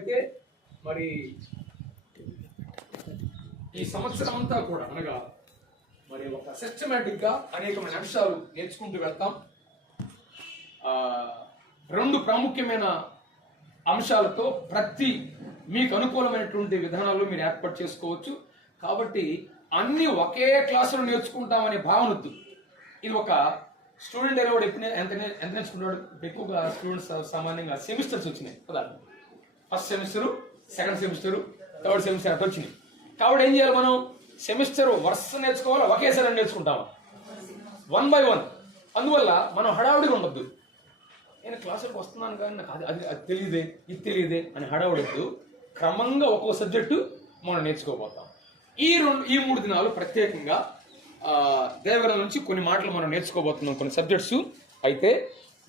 అయితే మరి ఈ సంవత్సరం అంతా కూడా అనగా మరి ఒక సిస్టమేటిక్ గా అనేకమైన అంశాలు నేర్చుకుంటూ వెళ్తాం. రెండు ప్రాముఖ్యమైన అంశాలతో ప్రతి మీకు అనుకూలమైనటువంటి విధానాలు మీరు ఏర్పాటు చేసుకోవచ్చు. కాబట్టి అన్ని ఒకే క్లాసులో నేర్చుకుంటామనే భావన వద్దు. ఇది ఒక స్టూడెంట్ అనేవాడు ఎంత నేర్చుకుంటాడు? ఎక్కువగా స్టూడెంట్స్ సామాన్యంగా సెమిస్టర్స్ వచ్చినాయి కదా, first semester, second semester, third semester అట్లా వచ్చినాయి. కాబట్టి ఏం చేయాలి? మనం సెమిస్టర్ వరుస నేర్చుకోవాలి, ఒకేసారి నేర్చుకుంటాము 1 by 1. అందువల్ల మనం హడావుడిగా ఉండొద్దు. నేను క్లాసులకు వస్తున్నాను కానీ నాకు అది తెలియదే, ఇది తెలియదే అని హడావుడొద్దు. క్రమంగా ఒక్కో సబ్జెక్టు మనం నేర్చుకోబోతాం. ఈ 3 దినాలు ప్రత్యేకంగా దేవగల నుంచి కొన్ని మాటలు మనం నేర్చుకోబోతున్నాం, కొన్ని సబ్జెక్ట్స్. అయితే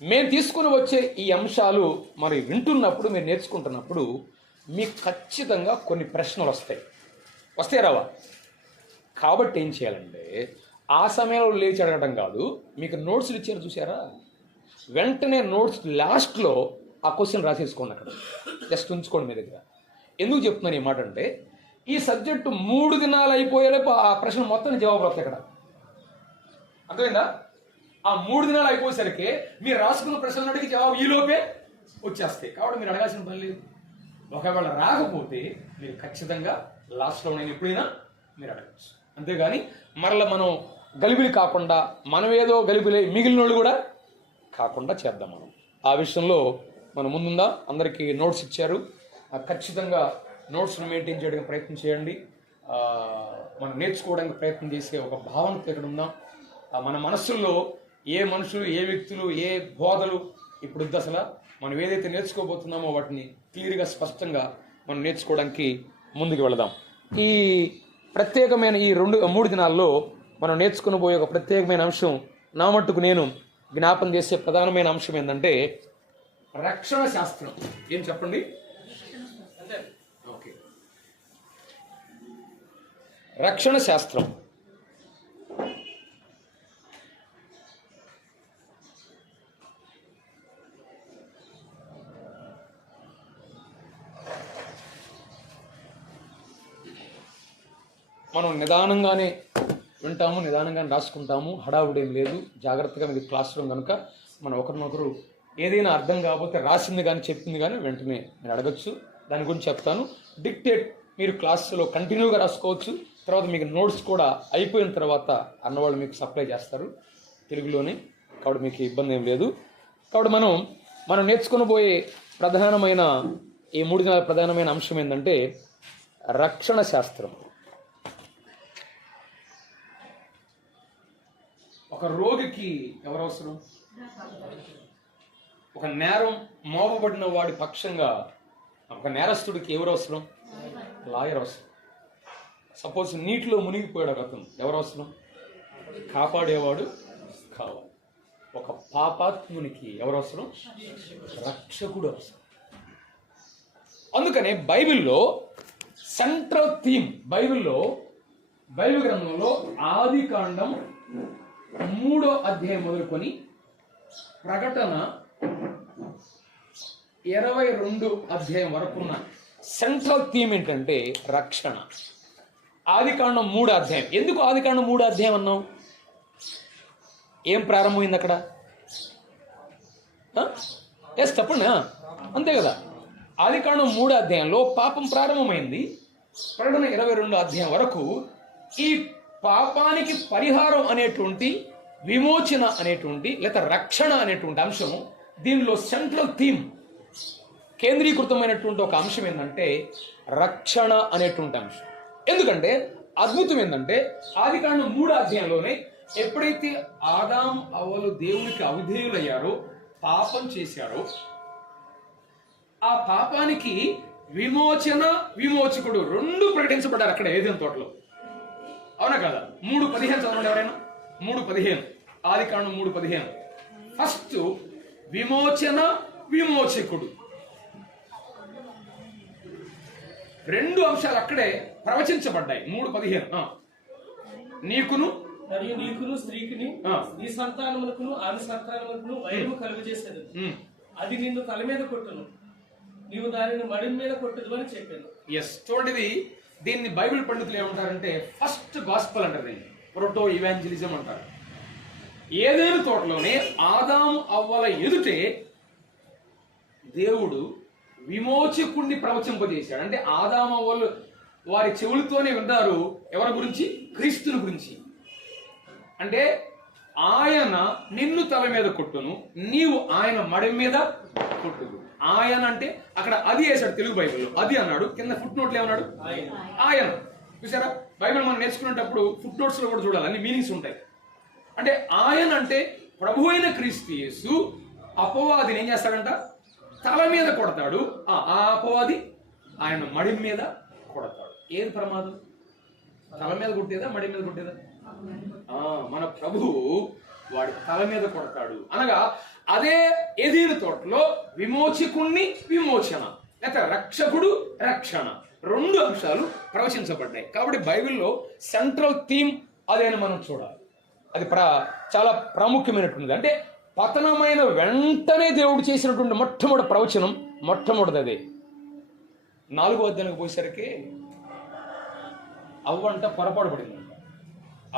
మేము తీసుకుని వచ్చే ఈ అంశాలు మరి వింటున్నప్పుడు, మీరు నేర్చుకుంటున్నప్పుడు మీకు ఖచ్చితంగా కొన్ని ప్రశ్నలు వస్తాయి రావా? కాబట్టి ఏం చేయాలంటే ఆ సమయంలో లేచి అడగడం కాదు. మీకు నోట్స్లు ఇచ్చారు చూసారా, వెంటనే నోట్స్ లాస్ట్లో ఆ క్వశ్చన్ రాసేసుకోండి, అక్కడ జస్ట్ ఉంచుకోండి మీ దగ్గర. ఎందుకు చెప్తున్నాను ఈ మాట అంటే, ఈ సబ్జెక్టు 3 దినాలు అయిపోయేలోపు ఆ ప్రశ్న మొత్తం జవాబు వస్తాయి అక్కడ. అర్థమైందా? ఆ 3 దినాలు అయిపోయేసరికి మీరు రాసుకున్న ప్రశ్నలు అడిగి జవాబు ఈలోపే వచ్చేస్తాయి. కాబట్టి మీరు అడగాల్సిన పని లేదు. ఒకవేళ రాకపోతే మీరు ఖచ్చితంగా లాస్ట్లో నేను ఎప్పుడైనా మీరు అడగచ్చు. అంతేగాని మరలా మనం గలిబిలి కాకుండా, మనం ఏదో గలిబిలి మిగిలిన వాళ్ళు కూడా కాకుండా చేద్దాం. మనం ఆ విషయంలో మనం ముందుందా. అందరికీ నోట్స్ ఇచ్చారు, ఖచ్చితంగా నోట్స్ను మెయింటైన్ చేయడానికి ప్రయత్నం చేయండి. మనం నేర్చుకోవడానికి ప్రయత్నం చేసే ఒక భావనతో ఇక్కడ ఉందాం. మన మనస్సుల్లో ఏ మనుషులు, ఏ వ్యక్తులు, ఏ బోధలు ఇప్పుడు అసలు మనం ఏదైతే నేర్చుకోబోతున్నామో వాటిని క్లియర్గా, స్పష్టంగా మనం నేర్చుకోవడానికి ముందుకు వెళదాం. ఈ ప్రత్యేకమైన ఈ 3 దినాల్లో మనం నేర్చుకుని పోయే ఒక ప్రత్యేకమైన అంశం, నా మట్టుకు నేను జ్ఞాపం చేసే ప్రధానమైన అంశం ఏంటంటే రక్షణ శాస్త్రం. ఏం చెప్పండి? ఓకే, రక్షణ శాస్త్రం. మనం నిదానంగానే వింటాము, నిదానంగానే రాసుకుంటాము, హడావుడేం లేదు. జాగ్రత్తగా మీకు క్లాస్ రూమ్ కనుక మనం ఒకరినొకరు ఏదైనా అర్థం కాకపోతే రాసింది కానీ చెప్పింది కానీ వెంటనే మీరు అడగచ్చు. దాని గురించి చెప్తాను. డిక్టేట్ మీరు క్లాసులో కంటిన్యూగా రాసుకోవచ్చు. తర్వాత మీకు నోట్స్ కూడా అయిపోయిన తర్వాత అన్నవాళ్ళు మీకు సప్లై చేస్తారు తెలుగులోనే. కాబట్టి మీకు ఇబ్బంది ఏం లేదు. కాబట్టి మనం నేర్చుకుని పోయే ప్రధానమైన ఈ 3 దినాల ప్రధానమైన అంశం ఏంటంటే రక్షణ శాస్త్రం. ఒక రోగికి ఎవరు అవసరం? ఒక నేరం మోపబడిన వాడి పక్షంగా ఒక నేరస్తుడికి ఎవరు అవసరం? లాయర్ అవసరం. సపోజ్ నీటిలో మునిగిపోయాడు ఒక అతను, ఎవరు అవసరం? కాపాడేవాడు కావాలి. ఒక పాపాత్మునికి ఎవరు అవసరం? రక్షకుడు అవసరం. అందుకనే బైబిల్లో సెంట్రల్ థీమ్, బైబిల్ గ్రంథంలో ఆదికాండం 3వ అధ్యాయం మొదలుకొని ప్రకటన 22 అధ్యాయం వరకున్న సెంట్రల్ థీమ్ ఏంటంటే రక్షణ. ఆదికాండం 3వ అధ్యాయం. ఎందుకు ఆదికాండం 3వ అధ్యాయం అన్నాం? ఏం ప్రారంభమైంది అక్కడ? చెప్పండి. అంతే కదా. ఆదికాండం 3వ అధ్యాయంలో పాపం ప్రారంభమైంది. ప్రకటన 22 అధ్యాయం వరకు ఈ పాపానికి పరిహారం అనేటువంటి, విమోచన అనేటువంటి, లేదా రక్షణ అనేటువంటి అంశం దీనిలో సెంట్రల్ థీమ్, కేంద్రీకృతమైనటువంటి ఒక అంశం ఏంటంటే రక్షణ అనేటువంటి అంశం. ఎందుకంటే అద్భుతం ఏంటంటే ఆదికాండం 3వ అధ్యాయంలోనే ఎప్పుడైతే ఆదాం అవ్వలు దేవునికి అవిధేయులయ్యారో, పాపం చేశారో, ఆ పాపానికి విమోచన, విమోచకుడు 2 ప్రకటించబడ్డారు అక్కడ ఏదైనా తోటలో. అవునా కదా? 3:15 చదవండి ఎవరైనా. 3:15 ఆదికాండం 3:15. ఫస్ట్ విమోచన, విమోచకుడు, 2 అంశాలు అక్కడే ప్రవచించబడ్డాయి. 3:15 నీకును స్త్రీకిని ఈ సంతానములకును ఆమె సంతానములకును వైరము కలుగజేసేది. అది నిన్ను తల మీద కొట్టును, నీవు దానిని మడిం మీద కొట్టదు అని చెప్పాను. ఎస్, చూడండి, దీన్ని బైబిల్ పండితులు ఏమంటారంటే ఫస్ట్ గాస్పల్ అంటారు, దీన్ని ప్రోటో ఇవాంజలిజం అంటారు. ఏదేను తోటలోనే ఆదాము అవ్వల ఎదుటే దేవుడు విమోచకుణ్ణి ప్రవచింపజేశాడు. అంటే ఆదాము అవ్వలు వారి చెవులతోనే విన్నారు ఎవరి గురించి? క్రీస్తుని గురించి. అంటే ఆయన నిన్ను తల మీద కొట్టును, నీవు ఆయన మడి మీద కొట్టును. ఆయన అంటే అక్కడ అది వేశాడు తెలుగు బైబిల్లో, అది అన్నాడు. కింద ఫుట్ నోట్లు ఏమన్నాడు? ఆయన. చూసారా, బైబిల్ మనం నేర్చుకునేటప్పుడు ఫుట్ నోట్స్ లో కూడా చూడాలి, అన్ని మీనింగ్స్ ఉంటాయి. అంటే ఆయన అంటే ప్రభు అయిన క్రీస్తు యేసు అపవాదిని ఏం చేస్తాడంట? తల మీద కొడతాడు. ఆ అపవాది ఆయన మడి మీద కొడతాడు. ఏది ప్రమాదం? తల మీద కొట్టేదా, మడి మీద కొట్టేదా? మన ప్రభువు వాడి తల మీద కొడతాడు. అనగా అదే ఎదీను తోటలో విమోచకుణ్ణి విమోచన, లేక రక్షకుడు రక్షణ, రెండు అంశాలు ప్రవచించబడ్డాయి. కాబట్టి బైబిల్లో సెంట్రల్ థీమ్ అదే అని మనం చూడాలి. అది చాలా ప్రాముఖ్యమైనటువంటిది. అంటే పతనమైన వెంటనే దేవుడు చేసినటువంటి మొట్టమొదటి ప్రవచనం, మొట్టమొదటిది అదే. 4వ అధ్యాయానికి పోయేసరికి అవ్వంట పొరపాటు పడిందంట.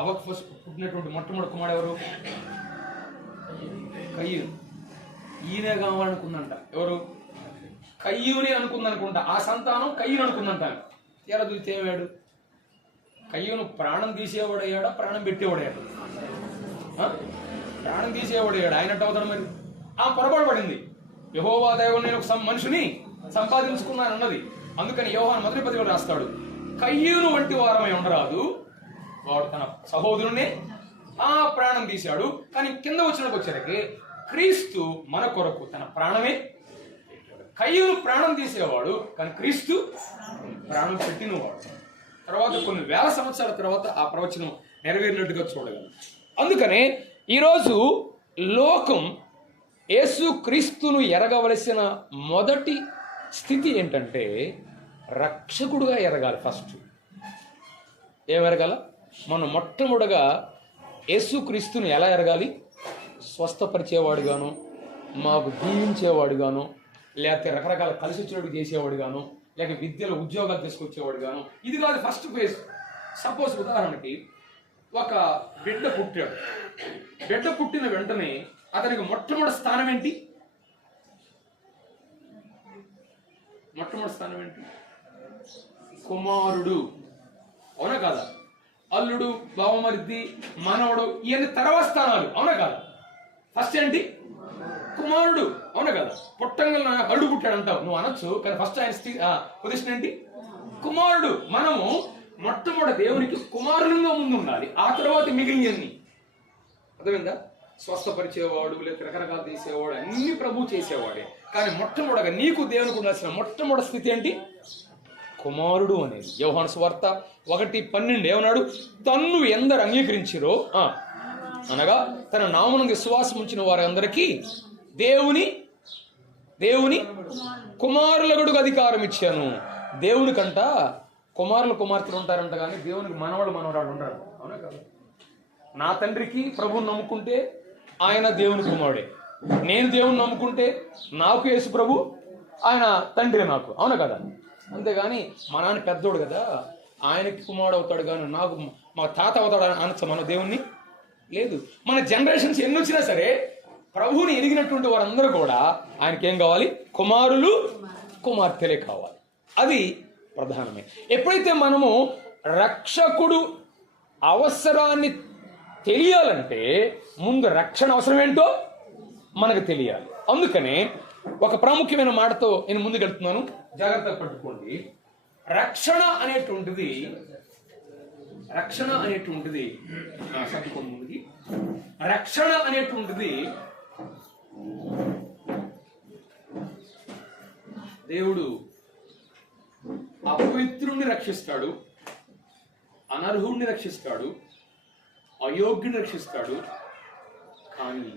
అవ్వకు ఫస్ట్ పుట్టినటువంటి మొట్టమొదటి కుమారుడు ఎవరు? కయ్యూను. ఈయనే కావాలనుకుందంట. ఎవరు? కయ్యూని అనుకుందనుకుంటా. ఆ సంతానం కయ్యూను అనుకుందంట. ఎలా చూస్తే ఏమాడు? కయ్యూను ప్రాణం తీసేవాడయ్యాడా, ప్రాణం పెట్టేవాడయ్యాడు? ప్రాణం తీసేవాడయ్యాడు. ఆయన అవుతాడు. మరి ఆ పొరపాటు పడింది. యెహోవా దేవుడు నేను ఒక మనిషిని సంపాదించుకున్నానన్నది. అందుకని యోహాను 1:10 రాస్తాడు, కయ్యూను వంటి వారమై ఉండరాదు, వాడు తన సహోదరునే ప్రాణం తీశాడు. కానీ కింద వచ్చరికి క్రీస్తు మన కొరకు తన ప్రాణమే. కయ్యూను ప్రాణం తీసేవాడు, కానీ క్రీస్తు ప్రాణం పెట్టినవాడు. తర్వాత కొన్ని వేల సంవత్సరాల తర్వాత ఆ ప్రవచనం నెరవేరినట్టుగా చూడగలం. అందుకనే ఈరోజు లోకం యేసు క్రీస్తును ఎరగవలసిన మొదటి స్థితి ఏంటంటే రక్షకుడుగా ఎరగాలి. ఫస్ట్ ఏమెరగాల? మనం మొట్టమొదటిగా యేసు క్రీస్తుని ఎలా ఎరగాలి? స్వస్థపరిచేవాడుగాను, మాకు దీవించేవాడుగాను, లేకపోతే రకరకాల కలిసి వచ్చేవాడు చేసేవాడుగాను, లేక విద్యలో ఉద్యోగాలు తీసుకొచ్చేవాడుగాను. ఇది కాదు ఫస్ట్ ఫేజ్. సపోజ్ ఉదాహరణకి ఒక బిడ్డ పుట్టాడు. బిడ్డ పుట్టిన వెంటనే అతనికి మొట్టమొదటి స్థానం ఏంటి? మొట్టమొదటి స్థానం ఏంటి? కుమారుడు. అవునా కాదా? అల్లుడు, బావమరిది, మనవడు, ఇవన్నీ తర్వాత స్థానాలు. అవునా కాదా? ఫస్ట్ ఏంటి? కుమారుడు. అవునా కదా? పుట్టంగా అల్లుడు పుట్టాడు అంటావు నువ్వు అనొచ్చు, కానీ ఫస్ట్ ఆయన పొజిషన్ ఏంటి? కుమారుడు. మనము మొట్టమొదటి దేవునికి కుమారులుగా ముందు ఉండాలి, ఆ తర్వాత మిగిలినన్ని. అర్థమైందా? స్వస్థపరిచేవాడు, లేక రకరకాలు తీసేవాడు, అన్ని ప్రభు చేసేవాడే. కానీ మొట్టమొదటిగా నీకు దేవునికి ఉండాల్సిన మొట్టమొదటి స్థితి ఏంటి? కుమారుడు అనేది. యోహాను సువార్త 1:12 ఏమన్నాడు? తన్ను ఎందరు అంగీకరించిరో అనగా తన నామమున విశ్వాసం ఉంచిన వారందరికీ దేవుని కుమారులగుడుకు అధికారం ఇచ్చాను. దేవునికంట కుమారులు కుమార్తెలు ఉంటారంట, కానీ దేవునికి మనవరాలు ఉంటారు. అవునా కదా? నా తండ్రికి ప్రభువుని నమ్ముకుంటే ఆయన దేవుని కుమారుడే, నేను దేవుని నమ్ముకుంటే నాకు యేసు ప్రభు ఆయన తండ్రి నాకు. అవునా కదా? అంతేగాని మా నాన్న పెద్దోడు కదా ఆయనకి కుమారుడు అవుతాడు, కానీ నాకు మా తాత అవుతాడు అనొచ్చా మన దేవుణ్ణి? లేదు. మన జనరేషన్స్ ఎన్ని వచ్చినా సరే ప్రభువుని ఎరిగినటువంటి వారందరూ కూడా ఆయనకేం కావాలి? కుమారులు కుమార్తెలే కావాలి. అది ప్రధానమే. ఎప్పుడైతే మనము రక్షకుడు అవసరాన్ని తెలియాలంటే ముందు రక్షణ అవసరం ఏంటో మనకు తెలియాలి. అందుకనే ఒక ప్రాముఖ్యమైన మాటతో నేను ముందుకెళ్తున్నాను, జాగ్రత్తగా పట్టుకోండి. రక్షణ అనేటువంటిది ముందుకి రక్షణ అనేటువంటిది దేవుడు అపవిత్రుణ్ణి రక్షిస్తాడు, అనర్హుణ్ణి రక్షిస్తాడు, అయోగ్యుని రక్షిస్తాడు, కానీ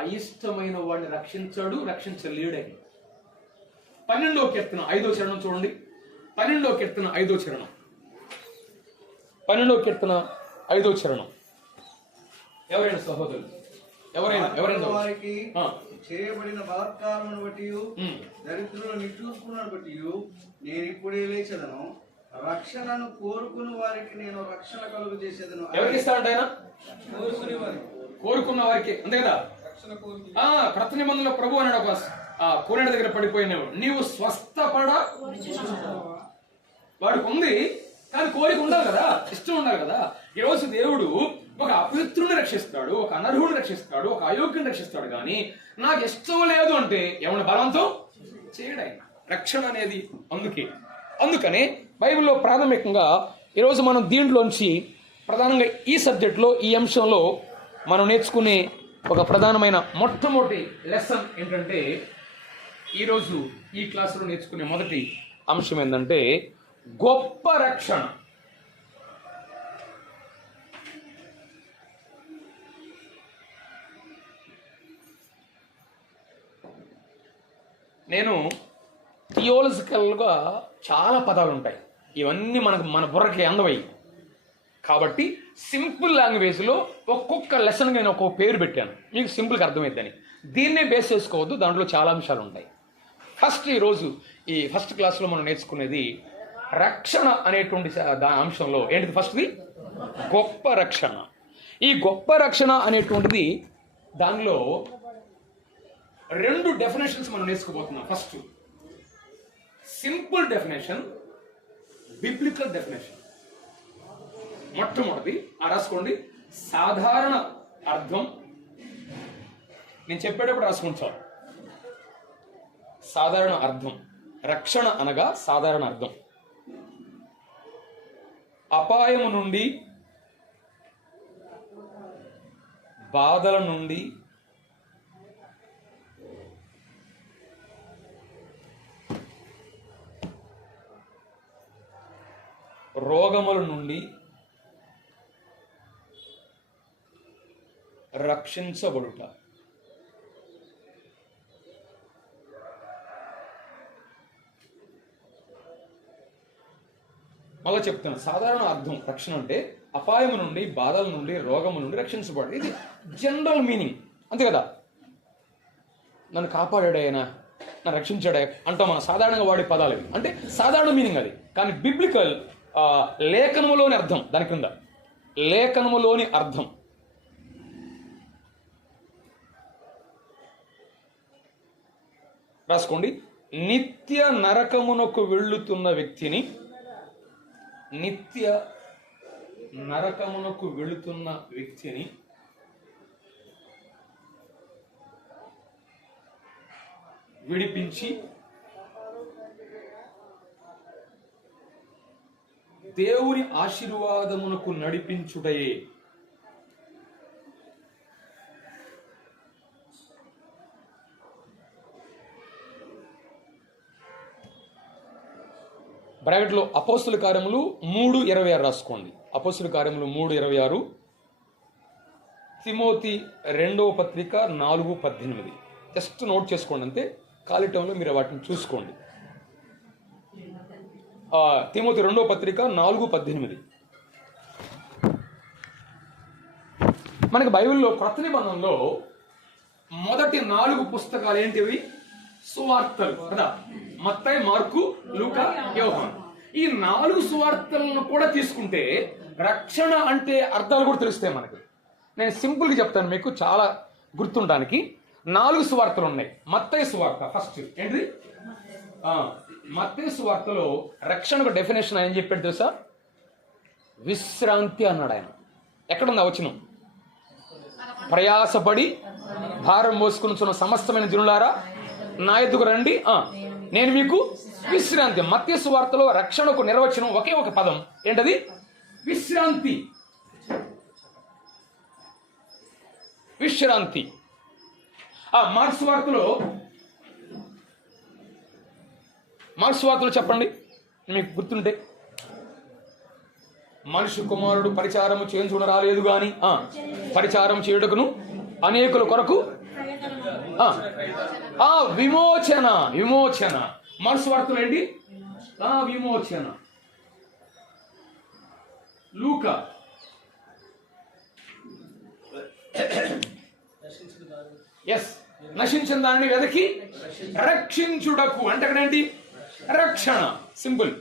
అయిష్టమైన వాడిని రక్షించలేడని. 12వ కీర్తన 5వ చరణం చూడండి. 12వ కీర్తన 5వ చరణం. 12వ కీర్తన 5వ చరణం. ఎవరైనా సహోదరులు ఎవరైనా చేయబడిన బలాత్కారమును బట్టి దరిద్రులను నిట్టూర్పులను బట్టి నేను ఇప్పుడే లేచెదను. రక్షణను కోరుకుని వారికి నేను రక్షణ కలుగు చేసేదను. ఎవరికి ఇస్తాడంట ఆయన? కోరుకున్న వారికి, అంతే కదా. క్రొత్త నిబంధనలో ప్రభు అన్నాడు, ఒక కోనేటి దగ్గర పడిపోయినావు, నీవు స్వస్థపడ వాడికి ఉంది, కానీ కోరిక ఉండాలి కదా, ఇష్టం ఉండాలి కదా. ఈ రోజు దేవుడు ఒక అపవిత్రుని రక్షిస్తాడు, ఒక అనర్హుడిని రక్షిస్తాడు, ఒక అయోగ్యుని రక్షిస్తాడు. కానీ నాకు ఇష్టం లేదు అంటే ఏమన్నా బలవంతం చేయడు ఆయన. రక్షణ అనేది అందుకనే బైబిల్లో ప్రాథమికంగా ఈరోజు మనం దీంట్లోంచి ప్రధానంగా ఈ సబ్జెక్టులో, ఈ అంశంలో మనం నేర్చుకునే ఒక ప్రధానమైన మొట్టమొదటి లెసన్ ఏంటంటే, ఈరోజు ఈ క్లాసులో నేర్చుకునే మొదటి అంశం ఏంటంటే గొప్ప రక్షణ. నేను థియోలజికల్గా చాలా పదాలు ఉంటాయి, ఇవన్నీ మన బుర్రకి అందవయ్యి. కాబట్టి సింపుల్ లాంగ్వేజ్లో ఒక్కొక్క లెసన్కి నేను ఒక్కొక్క పేరు పెట్టాను, మీకు సింపుల్గా అర్థమైద్దని. దీన్నే బేస్ చేసుకోవద్దు, దాంట్లో చాలా అంశాలు ఉంటాయి. ఈరోజు ఈ ఫస్ట్ క్లాస్లో మనం నేర్చుకునేది రక్షణ అనేటువంటి అంశంలో ఏంటిది? ఫస్ట్ది గొప్ప రక్షణ. ఈ గొప్ప రక్షణ అనేటువంటిది దానిలో 2 డెఫినేషన్స్ మనం నేర్చుకోబోతున్నాం. First simple definition, biblical definition. మొట్టమొదటి రాసుకోండి, సాధారణ అర్థం. నేను చెప్పేటప్పుడు రాసుకుంటాను. సాధారణ అర్థం, రక్షణ అనగా సాధారణ అర్థం. అపాయము నుండి, బాధల నుండి, రోగముల నుండి రక్షించబడుట. మళ్ళీ చెప్తాను, సాధారణ అర్థం రక్షణ అంటే అపాయము నుండి, బాధల నుండి, రోగము నుండి రక్షించబడు. ఇది జనరల్ మీనింగ్, అంతే కదా. నన్ను కాపాడాడు ఆయన, నన్ను రక్షించాడు అంటాం మనం సాధారణంగా వాడే పదాలు ఇవి. అంటే సాధారణ మీనింగ్ అది. కానీ బిబ్లికల్ లేఖనములోని అర్థం, దాని కింద లేఖనములోని అర్థం. రాసుకోండి, నిత్య నరకమునకు వెళ్ళుతున్న వ్యక్తిని, నిత్య నరకమునకు వెళుతున్న వ్యక్తిని విడిపించి దేవుని ఆశీర్వాదమునకు నడిపించుటయే బ్రాకెట్లో అపోస్తుల కార్యములు 3:26 రాసుకోండి. అపోస్తుల కార్యములు 3:26, తిమోతి 2వ పత్రిక 4:18. జస్ట్ నోట్ చేసుకోండి అంతే, ఖాళీ టైంలో మీరు వాటిని చూసుకోండి. తిమోతి 2వ పత్రిక 4:18. మనకి బైబిల్లో క్రొత్త నిబంధనలో మొదటి 4 పుస్తకాలు ఏంటివి? సువార్తలు కదా. మత్తయి, మార్కు, లూకా, యోహాను. ఈ 4 సువార్తలను కూడా తీసుకుంటే రక్షణ అంటే అర్థాలు కూడా తెలుస్తాయి మనకి. నేను సింపుల్గా చెప్తాను మీకు, చాలా గుర్తుండడానికి. 4 సువార్తలు ఉన్నాయి. మత్తయి సువార్త ఫస్ట్ ఏంటిది? మత్తయి సువార్తలో రక్షణకు డెఫినేషన్ ఆయన చెప్పాడు తెలుసా? విశ్రాంతి అన్నాడు ఆయన. ఎక్కడుందా వచనం? ప్రయాసపడి భారం మోసుకుని సమస్తమైన జనులారా నా ఎద్దుకు రండి, నేను మీకు విశ్రాంతి. మత్తయి సువార్తలో రక్షణకు నిర్వచనం ఒకే ఒక పదం, ఏంటది? విశ్రాంతి. విశ్రాంతి. మార్క్స్ వార్తలో చెప్పండి మీకు గుర్తుంటే, మనుష్య కుమారుడు పరిచారము చేయించుకుని రాలేదు గాని పరిచారం చేయుటకును అనేకుల కొరకు విమోచన. విమోచన మార్క్స్ వార్తలు ఏంటి? విమోచన. లూకా నశించిన దానిని వెదకి రక్షించుటకు. అంటే అక్కడ ఏంటి? రక్షణ. సింపుల్.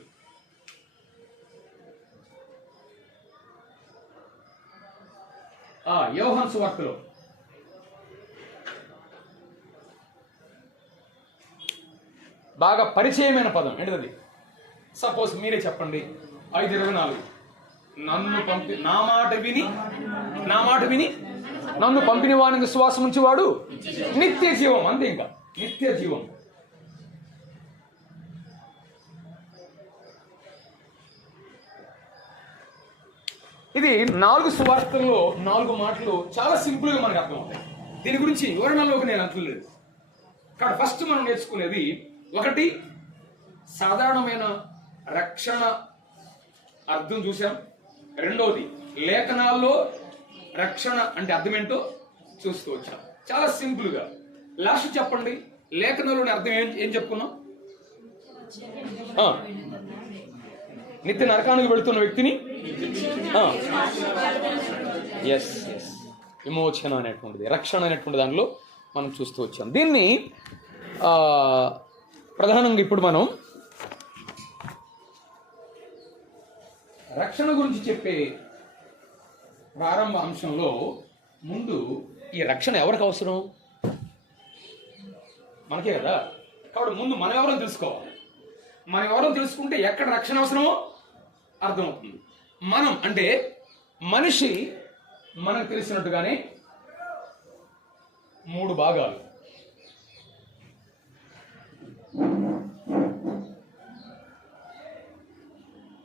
యోహాను సువార్తలో బాగా పరిచయమైన పదం ఏంటది? సపోజ్ మీరే చెప్పండి. 5:24 నా మాట విని నన్ను పంపిన వానికి విశ్వాసం ఉంచేవాడు నిత్య జీవం. అంతే, ఇంకా నిత్య జీవం. ఇది 4 సువార్తల్లో 4 మాటలు చాలా సింపుల్ గా మనకు అర్థమవుతాయి. దీని గురించి వివరణలోకి నేను అంటలేదు. కాబట్టి ఫస్ట్ మనం నేర్చుకునేది ఒకటి, సాధారణమైన రక్షణ అర్థం చూసాం. రెండవది, లేఖనాల్లో రక్షణ అంటే అర్థం ఏంటో చూస్తూ వచ్చాం చాలా సింపుల్ గా. లాస్ట్ చెప్పండి, లేఖనంలోని అర్థం ఏం చెప్పుకున్నాం? నిత్య నరకానికి వెళుతున్న వ్యక్తిని ఎస్ విమోచన అనేటువంటిది, రక్షణ అనేటువంటి దానిలో మనం చూస్తూ వచ్చాం. దీన్ని ప్రధానంగా ఇప్పుడు మనం రక్షణ గురించి చెప్పే ప్రారంభ అంశంలో ముందు ఈ రక్షణ ఎవరికి అవసరం? మనకే కదా. కాబట్టి ముందు మనం ఎవరో తెలుసుకోవాలి. మనం ఎవరో తెలుసుకుంటే ఎక్కడ రక్షణ అవసరమో అర్థమవుతుంది. మనం అంటే మనిషి మనకు తెలిసినట్టుగానే 3 భాగాలు.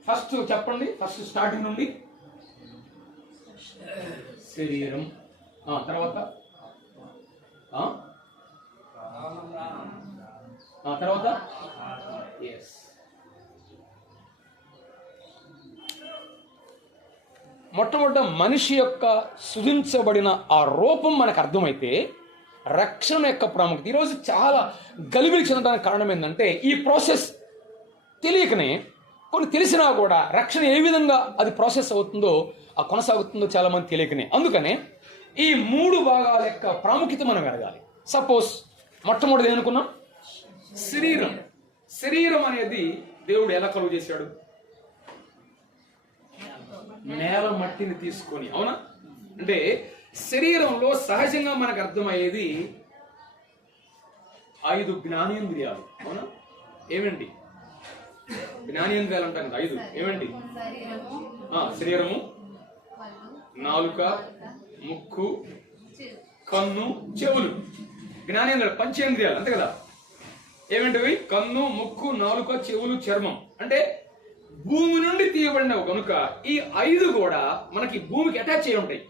ఫస్ట్ చెప్పండి, ఫస్ట్ స్టార్టింగ్ నుండి. శరీరం, తర్వాత తర్వాత ఎస్ మొట్టమొదట మనిషి యొక్క సృజించబడిన ఆ రూపం మనకు అర్థమైతే రక్షణ యొక్క ప్రాముఖ్యత. ఈరోజు చాలా గలిబిలి చెందడానికి కారణం ఏంటంటే ఈ ప్రాసెస్ తెలియకనే, కొన్ని తెలిసినా కూడా రక్షణ ఏ విధంగా అది ప్రాసెస్ అవుతుందో, ఆ కొనసాగుతుందో చాలా మంది తెలియకనే. అందుకనే ఈ 3 భాగాల యొక్క ప్రాముఖ్యత మనం ఎరగాలి. సపోజ్ మొట్టమొదటి ఏమనుకున్నాం? శరీరం. శరీరం అనేది దేవుడు ఎలా కలుగు చేశాడు? నేల మట్టిని తీసుకొని, అవునా? అంటే శరీరంలో సహజంగా మనకు అర్థమయ్యేది 5 జ్ఞానేంద్రియాలు, అవునా? ఏమండి జ్ఞానేంద్రియాలు అంటాం కదా, 5 ఏమండి? శరీరము, నాలుక, ముక్కు, కన్ను, చెవులు. జ్ఞానేంద్రియాలు, పంచేంద్రియాలు అంతే కదా. ఏమంటివి? కన్ను, ముక్కు, నాలుక, చెవులు, చర్మం. అంటే భూమి నుండి తీయబడినవి కనుక ఈ 5 కూడా మనకి భూమికి అటాచ్ అయి ఉంటాయి,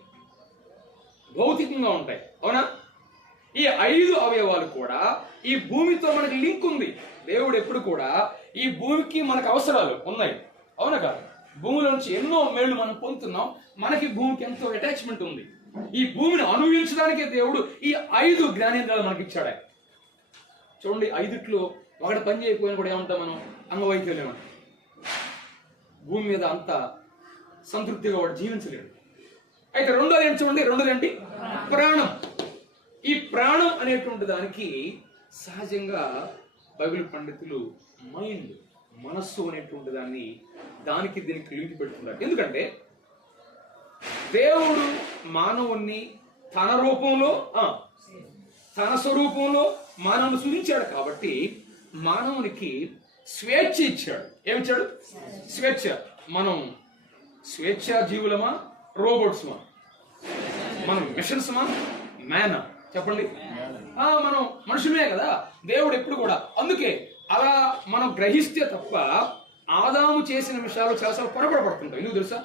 భౌతికంగా ఉంటాయి, అవునా? ఈ 5 అవయవాలు కూడా ఈ భూమితో మనకి లింక్ ఉంది. దేవుడు ఎప్పుడు కూడా ఈ భూమికి మనకు అవసరాలు ఉన్నాయి, అవునా కాదు? భూమిలో నుంచి ఎన్నో మేళ్లు మనం పొందుతున్నాం. మనకి భూమికి ఎంతో అటాచ్మెంట్ ఉంది. ఈ భూమిని అనుభవించడానికే దేవుడు ఈ 5 జ్ఞానేంద్రియాలు మనకి ఇచ్చాడు. చూడండి, 5ట్లో ఒకటి పని చేయకపోయినా కూడా ఏమంటాం మనం? అంగవైకల్యం అంటాం. భూమి మీద అంత సంతృప్తిగా వాడు జీవించలేడు. అయితే రెండోది ఏంటి చూడండి, రెండోది ఏంటి? ప్రాణం. ఈ ప్రాణం అనేటువంటి దానికి సహజంగా బైబిల్ పండితులు మైండ్, మనస్సు అనేటువంటి దాన్ని దానికి దీనికి లింక్ పెడుతున్నారు. ఎందుకంటే దేవుడు మానవుణ్ణి తన రూపంలో, తన స్వరూపంలో మానవుని సృజించాడు. కాబట్టి మానవునికి స్వేచ్ఛ ఇచ్చాడు. ఏమిచ్చాడు? స్వేచ్ఛ. మనం స్వేచ్ఛా జీవులమా, రోబోట్స్మా? మనం మిషన్స్మా, మ్యానా? చెప్పండి. మనం మనుషులే కదా. దేవుడు ఎప్పుడు కూడా అందుకే అలా మనం గ్రహిస్తే తప్ప ఆదాము చేసిన విషయాలు చాలాసార్లు పొరపడబడుతుంటాం. ఎందుకు తెలుసా?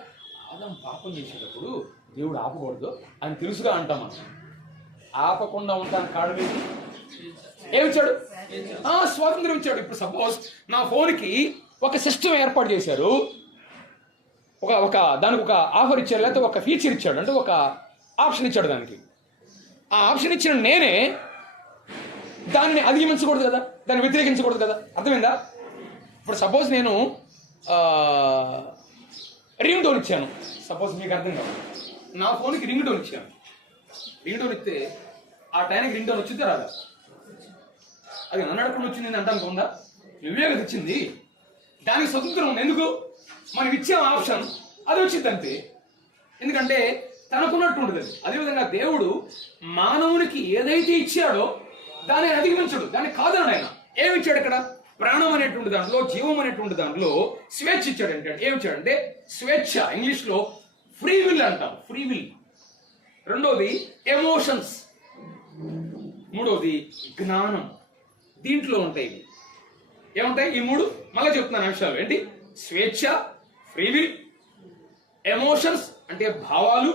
ఆదాము పాపం చేసేటప్పుడు దేవుడు ఆపకూడదు అని తెలుసుగా అంటాం. మనం ఆపకుండా ఉంటాను కారణం ఏమిచ్చాడు? స్వాతంత్రం ఇచ్చాడు. ఇప్పుడు సపోజ్ నా ఫోన్కి ఒక సిస్టమ్ ఏర్పాటు చేశారు, దానికి ఒక ఆఫర్ ఇచ్చాడు, లేకపోతే ఒక ఫీచర్ ఇచ్చాడు, అంటే ఒక ఆప్షన్ ఇచ్చాడు. దానికి ఆ ఆప్షన్ ఇచ్చిన నేనే దానిని అధిగమించకూడదు కదా, దాన్ని వ్యతిరేకించకూడదు కదా. అర్థమైందా? ఇప్పుడు సపోజ్ నేను రింగ్ టోన్ ఇచ్చాను. సపోజ్ మీకు అర్థం కాదు, నా ఫోన్కి రింగ్ టోన్ ఇచ్చాను. రింగ్ టోన్ ఇస్తే ఆ టైంకి రింగ్ టోన్ వచ్చిందా రాదా? అది నన్ను అడగకుండా వచ్చింది నేను అంటాను ఉందా? నువ్వే కదా ఇచ్చింది. దానికి స్వతంత్రం ఉంది. ఎందుకు? మనం ఇచ్చాం ఆప్షన్, అది వచ్చింది అంతే. ఎందుకంటే తనకున్నట్టు ఉంటుంది అది. అదేవిధంగా దేవుడు మానవునికి ఏదైతే ఇచ్చాడో దాన్ని అధిగమించడు, దాన్ని కాదన్నాడు ఆయన. ఏమి ఇచ్చాడు ఇక్కడ? ప్రాణం అనేటువంటి దాంట్లో, జీవం అనేటువంటి దాంట్లో స్వేచ్ఛ ఇచ్చాడు. అంటే ఏమి ఇచ్చాడంటే స్వేచ్ఛ, ఇంగ్లీష్ లో ఫ్రీ విల్ అంటాం, ఫ్రీ విల్. రెండోది ఎమోషన్స్, మూడోది జ్ఞానం. దీంట్లో ఉంటాయి. ఏముంటాయి ఈ మూడు? మళ్ళీ చెప్తున్నాను అంశాలు. ఏంటి? స్వేచ్ఛ, ఫ్రీ విల్, ఎమోషన్స్ అంటే భావాలు,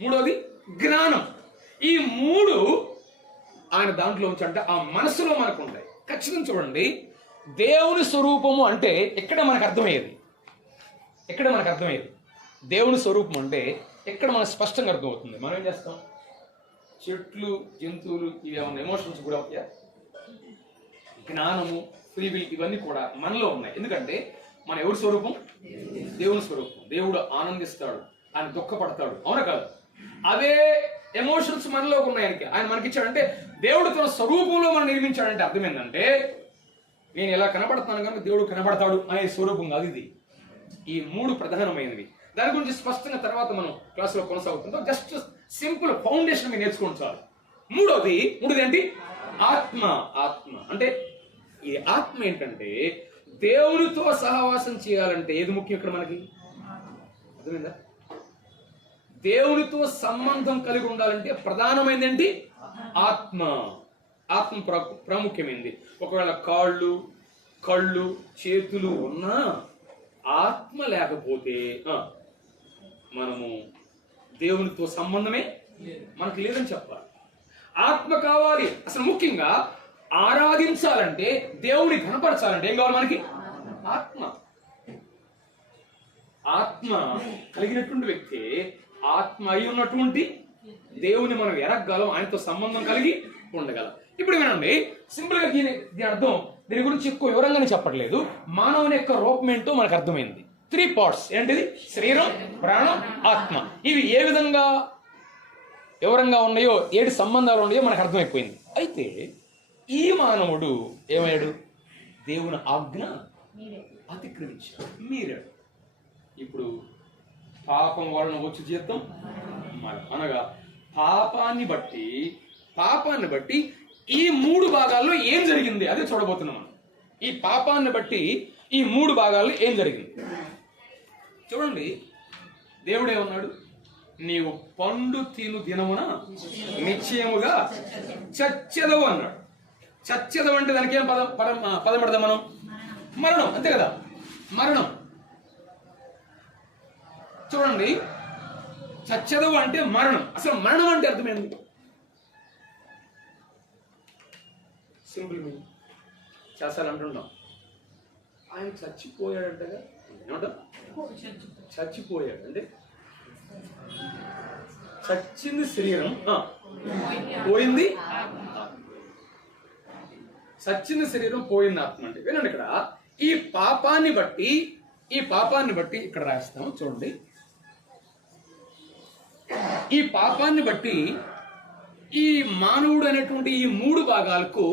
మూడోది జ్ఞానం. ఈ మూడు ఆయన దాంట్లో ఉంచంటే ఆ మనసులో మనకు ఉంటాయి. ఖచ్చితంగా చూడండి, దేవుని స్వరూపము అంటే ఎక్కడ మనకు అర్థమయ్యేది, ఎక్కడ మనకు అర్థమయ్యేది దేవుని స్వరూపం అంటే ఎక్కడ మనకు స్పష్టంగా అర్థమవుతుంది. మనం ఏం చేస్తాం? చెట్లు, జంతువులు ఇవి ఏమన్నా ఎమోషన్స్ కూడా అవుతాయా? జ్ఞానము, ఫ్రీ విల్ ఇవన్నీ కూడా మనలో ఉన్నాయి. ఎందుకంటే మన ఎవరి స్వరూపం? దేవుని స్వరూపం. దేవుడు ఆనందిస్తాడు, ఆయన దుఃఖపడతాడు, అవునా కాదు? అదే ఎమోషన్స్ మనలోకి ఉన్నాయి. ఆయన మనకిచ్చాడంటే దేవుడు తన స్వరూపంలో మనం నిర్మించాడంటే అర్థం ఏంటంటే నేను ఎలా కనబడతాను కనుక దేవుడు కనబడతాడు అనే స్వరూపం కాదు ఇది. ఈ మూడు ప్రధానమైనవి. దాని గురించి స్పష్టంగా తర్వాత మనం క్లాసులో కొనసాగుతుందో జస్ట్ సింపుల్ ఫౌండేషన్ మీరు నేర్చుకోండి చాలు. మూడోది ఏంటి? ఆత్మ. ఆత్మ అంటే ఈ ఆత్మ ఏంటంటే దేవునితో సహవాసం చేయాలంటే ఏది ముఖ్యం ఇక్కడ మనకి? అర్థమైందా? దేవునితో సంబంధం కలిగి ఉండాలంటే ప్రధానమైనది ఏంటి? ఆత్మ. ఆత్మ ప్రాముఖ్యమైనది. ఒకవేళ కాళ్ళు, కళ్ళు, చేతులు ఉన్నా ఆత్మ లేకపోతే మనము దేవునితో సంబంధమే మనకు లేదని చెప్పాలి. ఆత్మ కావాలి. అసలు ముఖ్యంగా ఆరాధించాలంటే, దేవుని కనపరచాలంటే ఏం కావాలి మనకి? ఆత్మ. ఆత్మ కలిగినటువంటి వ్యక్తి, ఆత్మ అయి ఉన్నటువంటి దేవుని మనం ఎరగగలం, ఆయనతో సంబంధం కలిగి ఉండగలం. ఇప్పుడు వినండి, సింపుల్ గా దీని అర్థం, దీని గురించి ఎక్కువ వివరంగానే చెప్పట్లేదు. మానవుని యొక్క రూపం ఏంటో మనకు అర్థమైంది. 3 పార్ట్స్ ఏంటిది? శరీరం, ప్రాణం, ఆత్మ. ఇవి ఏ విధంగా వివరంగా ఉన్నాయో, ఏడు సంబంధాలు ఉన్నాయో మనకు అర్థమైపోయింది. అయితే ఈ మానవుడు ఏమయ్యాడు? దేవుని ఆజ్ఞ అతిక్రమించాడు, మీరాడు. ఇప్పుడు పాపం వలన వచ్చు జీతం అనగా పాపాన్ని బట్టి ఈ మూడు భాగాల్లో ఏం జరిగింది అదే చూడబోతున్నాం మనం. ఈ పాపాన్ని బట్టి ఈ మూడు భాగాల్లో ఏం జరిగింది చూడండి. దేవుడేమన్నాడు? నీవు పండు తిను దినమున నిశ్చయముగా చచ్చెదవు అన్నాడు. చచ్చెదవు అంటే దానికి ఏం పదం పడదాం మనం? మరణం, అంతే కదా? మరణం. చూడండి, చచ్చెదవు అంటే మరణం. అసలు మరణం అంటే అర్థమైంది సింపుల్ మీనింగ్. చేస్తాను అంటుంటాం, ఆయన చచ్చిపోయాడంటగా. ఏమంటాం? చచ్చిపోయాడు అంటే చచ్చింది శరీరం, పోయింది చచ్చింది శరీరం, పోయింది ఆత్మ. అంటే వినండి, ఇక్కడ ఈ పాపాన్ని బట్టి ఇక్కడ రాస్తాం చూడండి. ఈ పాపాన్ని బట్టి ఈ మానవుడు అనేటువంటి ఈ మూడు భాగాలకు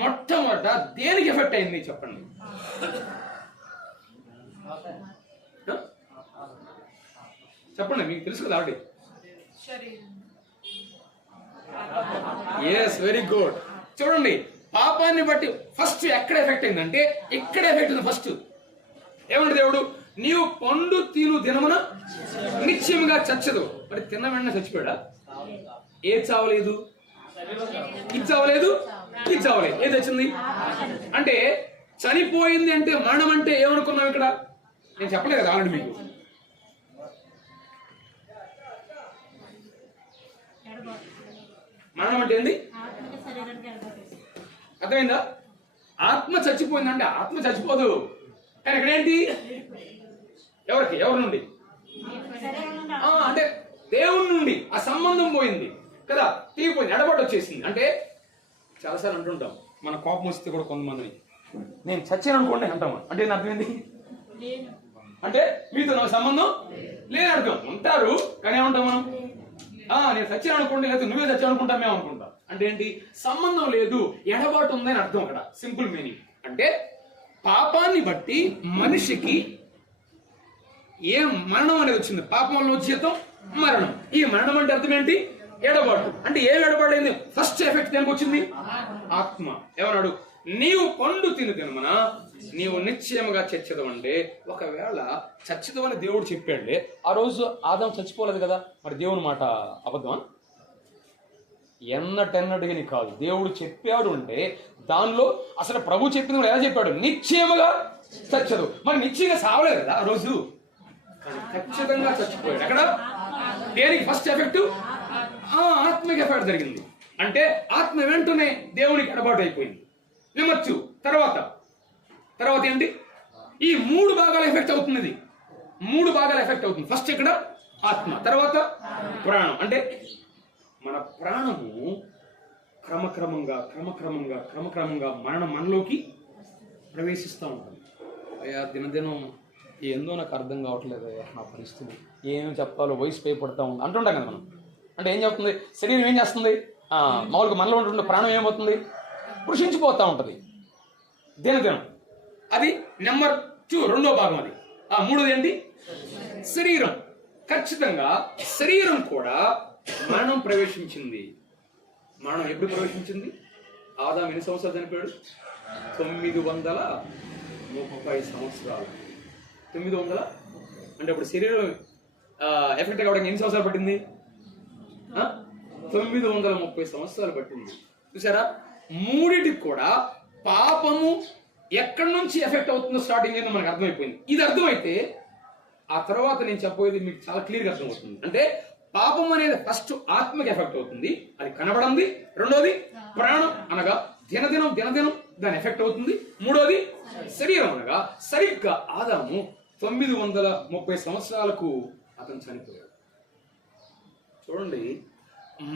మొట్టమొదట దేనికి ఎఫెక్ట్ అయింది చెప్పండి? చెప్పండి, మీకు తెలుసు కదా ఆల్రెడీ. Yes, very good. చూడండి, పాపాన్ని బట్టి ఫస్ట్ ఎక్కడ ఎఫెక్ట్ అయిందంటే ఇక్కడ ఎఫెక్ట్ అయింది. ఫస్ట్ ఏమంటే దేవుడు, నీవు పండు తిను దినమున నిశ్చయముగా చచ్చదు. మరి తిన్న వెంటనే చచ్చిపోయాడా? ఏది చావలేదు? ఇది చావలేదు, ఇది చావలేదు. ఏది వచ్చింది అంటే చనిపోయింది. అంటే మరణం అంటే ఏమనుకున్నాం ఇక్కడ? నేను చెప్పలేదు కదా ఆల్రెడీ మీకు. మరణం అంటే ఏంది? అర్థమైందా? ఆత్మ చచ్చిపోయిందంటే ఆత్మ చచ్చిపోదు, కానీ ఇక్కడ ఏంటి? ఎవరి నుండి? అంటే దేవుని నుండి ఆ సంబంధం పోయింది కదా, తీగిపోయింది, ఎడబాటు వచ్చేసింది. అంటే చాలాసార్లు అంటుంటాం, మన కోపం వస్తే కూడా కొంతమందిని, నేను చచ్చాను అనుకోండి అంటాము. అంటే నేను అర్థమైంది అంటే మీతో నాకు సంబంధం లేని అర్థం. ఉంటారు కానీ ఏమంటాం మనం? నేను చచ్చాను అనుకోండి, లేకపోతే నువ్వే చచ్చావు అనుకుంటాం మేము అనుకుంటాం. అంటే ఏంటి? సంబంధం లేదు, ఎడబాటు ఉందని అర్థం. అక్కడ సింపుల్ మీనింగ్ అంటే పాపాన్ని బట్టి మనిషికి ఏ మరణం అనేది వచ్చింది. పాపం వల్ల జీతం మరణం. ఈ మరణం అంటే అర్థం ఏంటి? ఎడబాటు. అంటే ఏం ఎడబాటు అయింది? ఫస్ట్ ఎఫెక్ట్ దేనికి వచ్చింది? ఆత్మ. ఏమన్నాడు? నీవు పండు తినమన నీవు నిశ్చయముగా చచ్చదు. అంటే ఒకవేళ చచ్చదు అని దేవుడు చెప్పాడులే, ఆ రోజు ఆదాం చచ్చిపోలేదు కదా, మరి దేవుని మాట అబద్ధమా? ఎన్నటెన్నటిగా కాదు. దేవుడు చెప్పాడు అంటే దానిలో అసలు ప్రభు చెప్పింది కూడా ఎలా చెప్పాడు? నిశ్చయముగా చచ్చదు. మరి నిశ్చయంగా సావలేదు కదా ఆ రోజు, కానీ ఖచ్చితంగా చచ్చిపోయాడు. అక్కడ దేనికి ఫస్ట్ ఎఫెక్ట్? ఆత్మకి ఎఫెక్ట్ జరిగింది. అంటే ఆత్మ వెంటనే దేవునికి ఎడబాటు అయిపోయింది. విమర్చు తర్వాత ఏంటి? ఈ 3 భాగాల ఎఫెక్ట్ అవుతుంది. ఇది 3 భాగాల ఎఫెక్ట్ అవుతుంది. ఫస్ట్ ఇక్కడ ఆత్మ, తర్వాత ప్రాణం. అంటే మన ప్రాణము క్రమక్రమంగా మరణం మనలోకి ప్రవేశిస్తూ ఉంటుంది. అయ్యా దినదినం ఏందో నాకు అర్థం కావట్లేదు నా పరిస్థితి, ఏం చెప్పాలో వయసు భయపడతా ఉంది అంటుంటాం కదా మనం. అంటే ఏం చెప్తుంది? శరీరం ఏం చేస్తుంది? మామూలుగా మనలో ఉంటుండే ప్రాణం ఏమవుతుంది? కృషించిపోతూ ఉంటుంది దినదినం. అది నెంబర్ 2, 2వ భాగం. అది మూడోది ఏంటి? శరీరం. ఖచ్చితంగా శరీరం కూడా మరణం ప్రవేశించింది. మరణం ఎప్పుడు ప్రవేశించింది? ఆదాం ఎన్ని సంవత్సరాలు చనిపోయాడు? 930 సంవత్సరాలు. 900 అంటే ఇప్పుడు శరీరం ఎఫెక్ట్ కావడానికి ఎన్ని సంవత్సరాలు పట్టింది? 930 సంవత్సరాలు పట్టింది. చూసారా? మూడిటికి కూడా పాపము ఎక్కడి నుంచి ఎఫెక్ట్ అవుతుందో స్టార్టింగ్ ఏందో మనకు అర్థమైపోయింది. ఇది అర్థమైతే ఆ తర్వాత నేను చెప్పేది మీకు చాలా క్లియర్గా అర్థమవుతుంది. అంటే పాపం అనేది ఫస్ట్ ఆత్మకి ఎఫెక్ట్ అవుతుంది, అది కనబడింది. రెండోది ప్రాణం అనగా దినదినం దాని ఎఫెక్ట్ అవుతుంది. మూడోది శరీరం అనగా సరిగ్గా ఆదాము 930 సంవత్సరాలకు అతను చనిపోయాడు. చూడండి,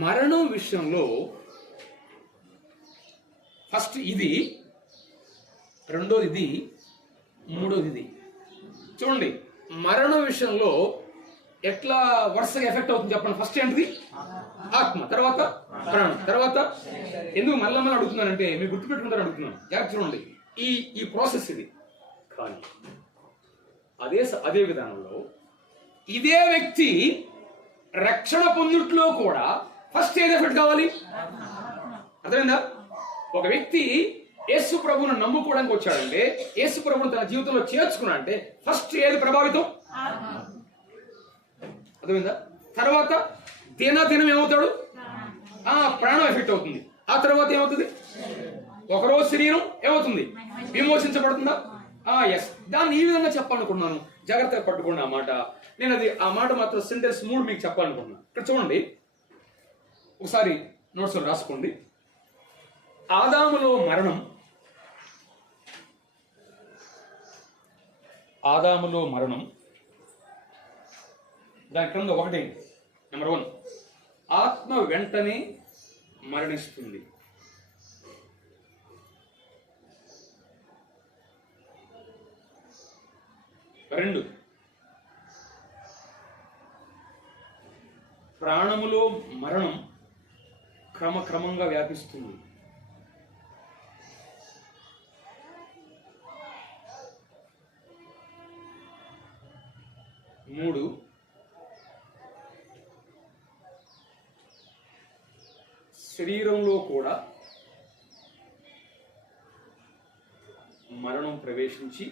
మరణం విషయంలో ఫస్ట్ ఇది, రెండోది ఇది, మూడోది ఇది. చూడండి, మరణం విషయంలో ఎట్లా వరుసగా ఎఫెక్ట్ అవుతుంది చెప్పండి. ఫస్ట్ ఏంటిది? ఆత్మ, తర్వాత ప్రాణం, తర్వాత ఎందుకు మళ్ళీ అడుగుతున్నానంటే మీరు గుర్తుపెట్టుకుంటారని అడుగుతున్నాను. జాగ్రత్త చూడండి, ఈ ప్రాసెస్ ఇది. కానీ అదే విధానంలో ఇదే వ్యక్తి రక్షణ పొందుట్లో కూడా ఫస్ట్ ఏది ఎఫెక్ట్ కావాలి? అర్థమైందా? ఒక వ్యక్తి యేసు ప్రభువును నమ్ముకోవడానికి వచ్చాడంటే, యేసు ప్రభువును తన జీవితంలో చేర్చుకున్నా అంటే ఫస్ట్ ఏది ప్రభావితం? అర్థమైందా? తర్వాత దినదినం ఏమవుతాడు? ప్రాణం ఎఫెక్ట్ అవుతుంది. ఆ తర్వాత ఏమవుతుంది? ఒకరోజు శరీరం ఏమవుతుంది? విమోచించబడుతుందా? ఎస్. దాన్ని ఈ విధంగా చెప్పాలనుకున్నాను. జాగ్రత్తగా పట్టుకోండి ఆ మాట. నేను ఆ మాట మాత్రం సెంటెన్స్ 3 మీకు చెప్పాలనుకున్నాను. ఇక్కడ చూడండి, ఒకసారి నోట్స్ రాసుకోండి. ఆదాములో మరణం దాని కింద ఒకటి నెంబర్ 1, ఆత్మ వెంటనే మరణిస్తుంది. రెండు, ప్రాణములో మరణం క్రమంగా వ్యాపిస్తుంది. మూడు, శరీరంలో కూడా మరణం ప్రవేశించి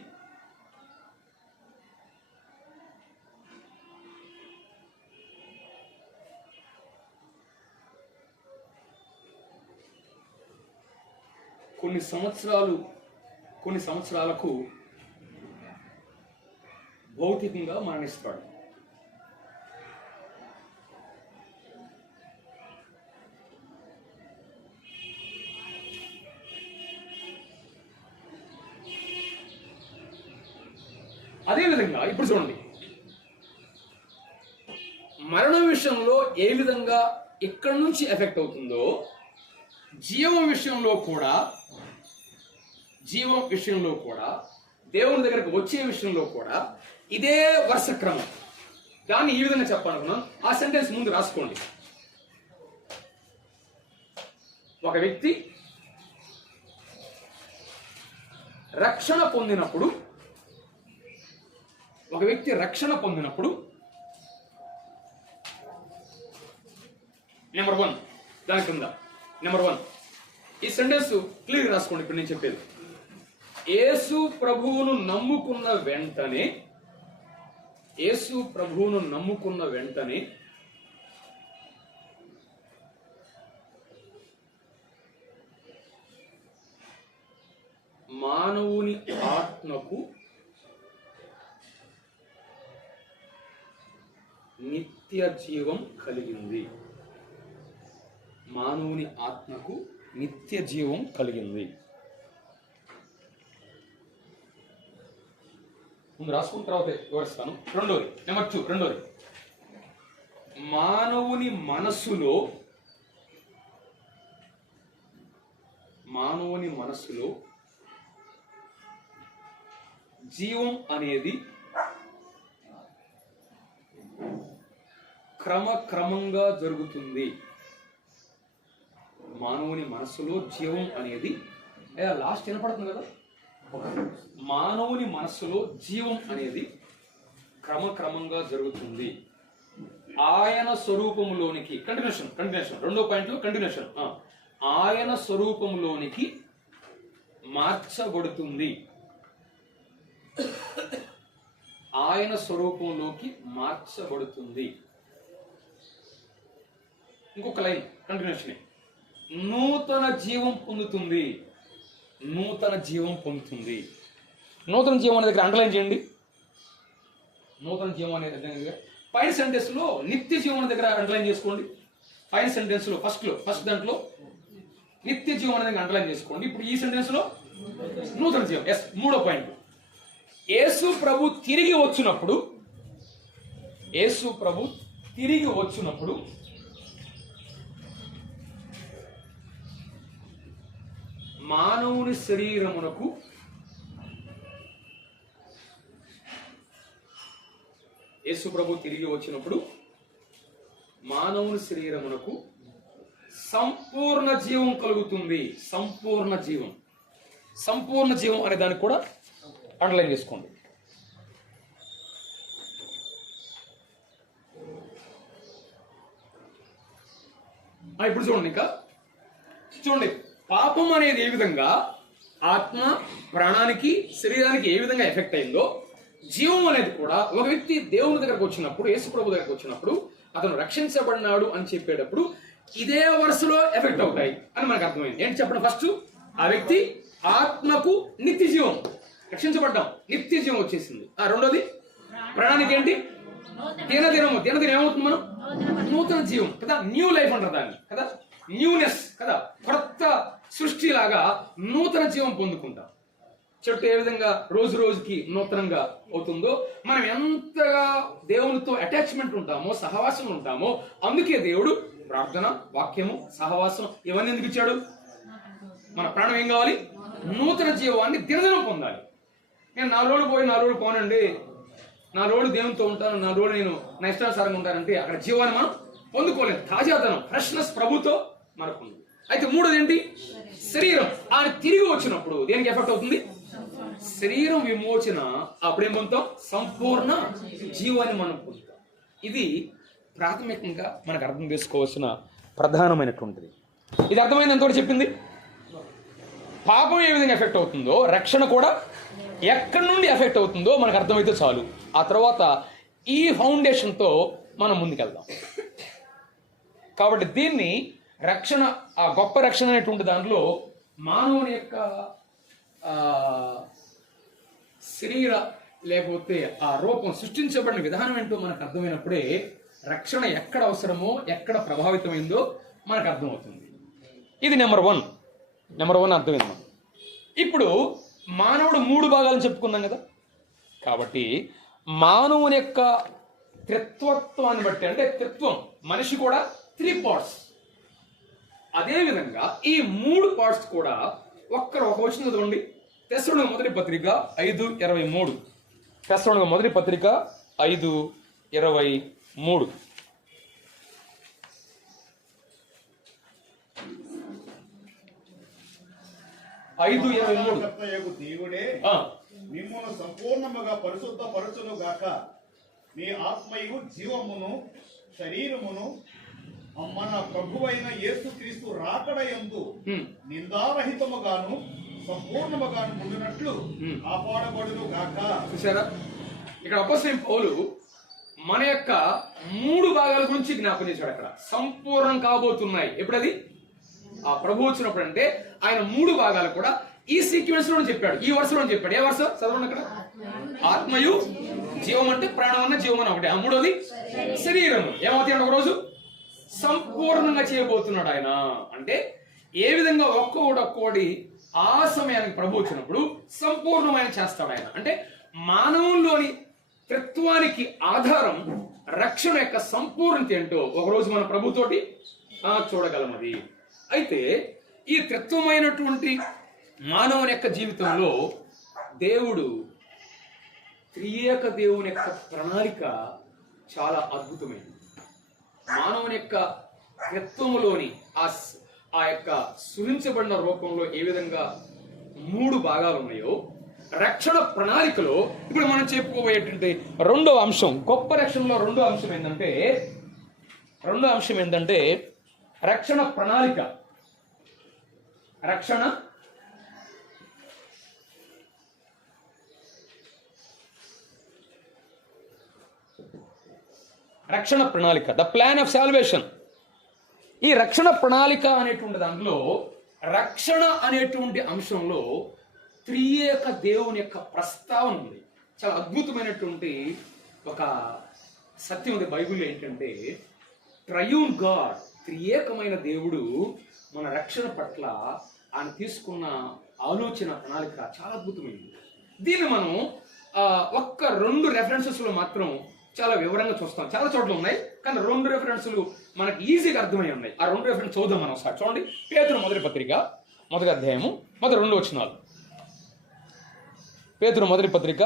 కొన్ని సంవత్సరాలకు భౌతికంగా మరణిస్తాడు. అదేవిధంగా ఇప్పుడు చూడండి, మరణం విషయంలో ఏ విధంగా ఎక్కడి నుంచి ఎఫెక్ట్ అవుతుందో జీవం విషయంలో కూడా దేవుని దగ్గరకు వచ్చే విషయంలో కూడా ఇదే వరుస క్రమం. దాన్ని ఈ విధంగా చెప్పాలనుకున్నాను. ఆ సెంటెన్స్ ముందు రాసుకోండి. ఒక వ్యక్తి రక్షణ పొందినప్పుడు నెంబర్ 1 దాని కింద నెంబర్ 1 ఈ సెంటెన్స్ క్లియర్ రాసుకోండి. ఇప్పుడు నేను చెప్పేది, యేసు ప్రభువును నమ్ముకున్న వెంటనే మానవుని ఆత్మకు నిత్య జీవం కలిగింది. ముందు రాసుకున్న తర్వాత వివరిస్తాను. నెంబర్ 2 మానవుని మనసులో జీవం అనేది క్రమక్రమంగా జరుగుతుంది. మానవుని మనస్సులో జీవం అనేది లాస్ట్ వినపడుతుంది కదా. మానవుని మనస్సులో జీవం అనేది క్రమక్రమంగా జరుగుతుంది. ఆయన స్వరూపంలోనికి కంటిన్యూషన్ 2వ పాయింట్లో కంటిన్యూషన్. ఆయన స్వరూపంలోనికి మార్చబడుతుంది. ఇంకొక లైన్ కంటిన్యూషన్, నూతన జీవం పొందుతుంది. నూతన జీవం అనే దగ్గర అండర్లైన్ చేయండి. నూతన జీవం అనేది పైన సెంటెన్స్ లో నిత్య జీవం అనే దగ్గర అండర్లైన్ చేసుకోండి. పైన సెంటెన్స్ లో ఫస్ట్ దాంట్లో నిత్య జీవం అనే దగ్గర అండర్లైన్ చేసుకోండి. ఇప్పుడు ఈ సెంటెన్స్ లో నూతన జీవం. 3వ పాయింట్, యేసు ప్రభు తిరిగి వచ్చినప్పుడు మానవుని శరీరమునకు సంపూర్ణ జీవం కలుగుతుంది. సంపూర్ణ జీవం అనే దానికి కూడా అండర్లైన్ చేసుకోండి. ఇప్పుడు చూడండి, పాపం అనేది ఏ విధంగా ఆత్మ, ప్రాణానికి, శరీరానికి ఏ విధంగా ఎఫెక్ట్ అయిందో, జీవం అనేది కూడా ఒక వ్యక్తి దేవుని దగ్గరకు వచ్చినప్పుడు, యేసు ప్రభు దగ్గరకు వచ్చినప్పుడు, అతను రక్షించబడినాడు అని చెప్పేటప్పుడు ఇదే వరుసలో ఎఫెక్ట్ అవుతాయి అని మనకు అర్థమైంది. ఏంటి చెప్పండి? ఫస్ట్, ఆ వ్యక్తి ఆత్మకు నిత్య జీవం, రక్షించబడ్డాం, నిత్య జీవం వచ్చేసింది. రెండోది, ప్రాణానికి ఏంటి? దినదినం ఏమవుతుంది? మనం నూతన జీవం కదా, న్యూ లైఫ్ అంటారు దాన్ని కదా, న్యూనెస్ కదా, కొత్త సృష్టి లాగా నూతన జీవం పొందుకుంటాం. చెట్టు ఏ విధంగా రోజు రోజుకి నూతనంగా అవుతుందో, మనం ఎంతగా దేవునితో అటాచ్మెంట్ ఉంటామో, సహవాసం ఉంటామో, అందుకే దేవుడు ప్రార్థన, వాక్యము, సహవాసం ఇవన్నీ ఎందుకు ఇచ్చాడు? మన ప్రాణం ఏం కావాలి? నూతన జీవాన్ని దినదినం పొందాలి. నేను 4 రోజులు పోయి 4 రోజులు పోనండి, 4 రోజులు దేవునితో ఉంటాను, 4 రోజులు నేను నా ఇష్టానుసారంగా ఉంటానంటే అక్కడ జీవాన్ని మనం పొందుకోలేదు. తాజాదనం, ఫ్రెష్నెస్ ప్రభుతో మనకు ఉంది. అయితే 3వది ఏంటి? శరీరం. ఆయన తిరిగి వచ్చినప్పుడు దేనికి ఎఫెక్ట్ అవుతుంది? శరీరం విమోచన. అప్పుడేం పొందుతాం? సంపూర్ణ జీవాన్ని మనం పొందుతాం. ఇది ప్రాథమికంగా మనకు అర్థం చేసుకోవాల్సిన ప్రధానమైనటువంటిది. ఇది అర్థమైంది ఎంతో చెప్పింది. పాపం ఏ విధంగా ఎఫెక్ట్ అవుతుందో, రక్షణ కూడా ఎక్కడి నుండి ఎఫెక్ట్ అవుతుందో మనకు అర్థమైతే చాలు. ఆ తర్వాత ఈ ఫౌండేషన్తో మనం ముందుకెళ్దాం. కాబట్టి దీన్ని రక్షణ, ఆ గొప్ప రక్షణ అనేటువంటి దాంట్లో మానవుని యొక్క శరీర లేకపోతే ఆ రూపం సృష్టించబడిన విధానం ఏంటో మనకు అర్థమైనప్పుడే రక్షణ ఎక్కడ అవసరమో, ఎక్కడ ప్రభావితమైందో మనకు అర్థమవుతుంది. ఇది నెంబర్ 1 అర్థమైంది. ఇప్పుడు మానవుడు 3 భాగాలను చెప్పుకున్నాం కదా. కాబట్టి మానవుని యొక్క త్రిత్వత్వాన్ని బట్టి, అంటే త్రిత్వం, మనిషి కూడా 3 పార్ట్స్. అదేవిధంగా ఈ 3 పార్ట్స్ కూడా ఒక వచనం చదవండి. తెస్సలోనిక మొదటి పత్రిక 5:23. తెస్సలోనిక మొదటి పత్రిక 5:23. 5:23. కర్తయగు దేవుడే ఆ, మిమ్మును సంపూర్ణముగా పరిశుద్ధ పరచును గాక. మీ ఆత్మయు జీవమును శరీరమును మన ప్రభువైన యేసుక్రీస్తు రాకడయందు నిందారహితముగాను సంపూర్ణముగాను ఉండినట్లు కాపాడబడును గాక. చూసారా, ఇక్కడ అపోస్తలుడైన పౌలు మన యొక్క 3 భాగాల గురించి జ్ఞాపకం చేశాడు. అక్కడ సంపూర్ణం కాబోతున్నాయి. ఎప్పుడది ఆ ప్రభు వచ్చినప్పుడు అంటే ఆయన 3 భాగాలు కూడా ఈ సీక్వెన్స్ లో చెప్పాడు, ఈ వరుసలో చెప్పాడు. ఏ వరుస చదవండి అక్కడ? ఆత్మయు జీవం అంటే ప్రాణం అన్న జీవం అని ఒకటి. ఆ 3వది శరీరము. ఏమవుతాయి ఒక రోజు సంపూర్ణంగా చేయబోతున్నాడు ఆయన. అంటే ఏ విధంగా ఒక్కొక్కటి ఆ సమయానికి ప్రభు వచ్చినప్పుడు సంపూర్ణమైన చేస్తాడు ఆయన. అంటే మానవుల్లోని త్రిత్వానికి ఆధారం రక్షణ యొక్క సంపూర్ణత ఏంటో ఒకరోజు మన ప్రభుతోటి చూడగలం. అది అయితే ఈ త్రిత్వమైనటువంటి మానవుని యొక్క జీవితంలో దేవుడు త్రియేక దేవుని యొక్క ప్రణాళిక చాలా అద్భుతమైనది. మానవుని యొక్క త్రిత్వములోని ఆ యొక్క సృజించబడిన రూపంలో ఏ విధంగా 3 భాగాలు ఉన్నాయో రక్షణ ప్రణాళికలో ఇప్పుడు మనం చెప్పుకోబోయేటువంటి రెండవ అంశం, గొప్ప రక్షణలో రెండో అంశం ఏంటంటే రక్షణ ప్రణాళిక. రక్షణ ప్రణాళిక, ద ప్లాన్ ఆఫ్ సాల్వేషన్. ఈ రక్షణ ప్రణాళిక అనేటువంటి దాంట్లో రక్షణ అనేటువంటి అంశంలో త్రియేక దేవుని యొక్క ప్రస్తావన ఉంది. చాలా అద్భుతమైనటువంటి ఒక సత్యం ఉంది బైబిల్లో. ఏంటంటే ట్రయూన్ గాడ్, త్రియేకమైన దేవుడు మన రక్షణ పట్ల ఆయన తీసుకున్న ఆలోచన ప్రణాళిక చాలా అద్భుతమైనది. దీన్ని మనం 1-2 రెఫరెన్సెస్లో మాత్రం చాలా వివరంగా చూస్తాం. చాలా చోట్ల ఉన్నాయి, కానీ 2 రెఫరెన్సులు మనకి ఈజీగా అర్థమై ఉన్నాయి. ఆ 2 రెఫరెన్స్ చూద్దాం మనం ఒకసారి. చూడండి, పేతురు మొదటి పత్రిక 1వ అధ్యాయము 2 వచనాలు. పేతురు మొదటి పత్రిక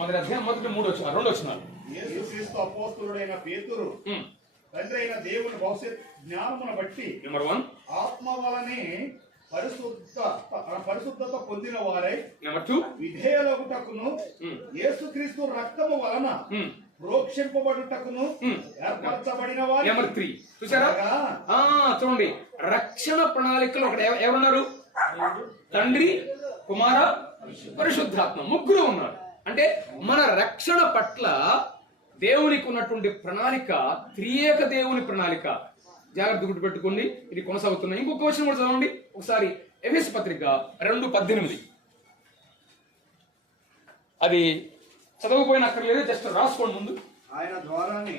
1వ అధ్యాయం 2 వచనాలు. యేసుక్రీస్తు అపోస్తలుడైన పేతురు తండ్రి అయిన దేవుని భవిష్యత్ జ్ఞానమును బట్టి నెంబర్ 1 ఆత్మ వలనే పరిశుద్ధత పొందిన వారై నెంబర్ 2 విధేయులగుటకును యేసుక్రీస్తు రక్తము వలన ప్రోక్షింపబడుటకును ఏర్పరచబడిన వారు. నెంబర్ 3 చూసారా? చూడండి, రక్షణ ప్రణాళికలో ఒకటి ఎవరున్నారు? తండ్రి, కుమార, పరిశుద్ధాత్మ, 3 ఉన్నారు. అంటే మన రక్షణ పట్ల దేవునికి ఉన్నటువంటి ప్రణాళిక త్రియేక దేవుని ప్రణాళిక. జాగ్రత్త గుర్తుపెట్టుకోండి, ఇది కొనసాగుతున్నాయి. ఇంకొక క్వశ్చన్ కూడా చదవండి ఒకసారి. ఎఫెసు పత్రిక 2:18. అది చదవకపోయినా అక్కర్లేదు, జస్ట్ రాసుకోండి ముందు. ఆయన ద్వారానే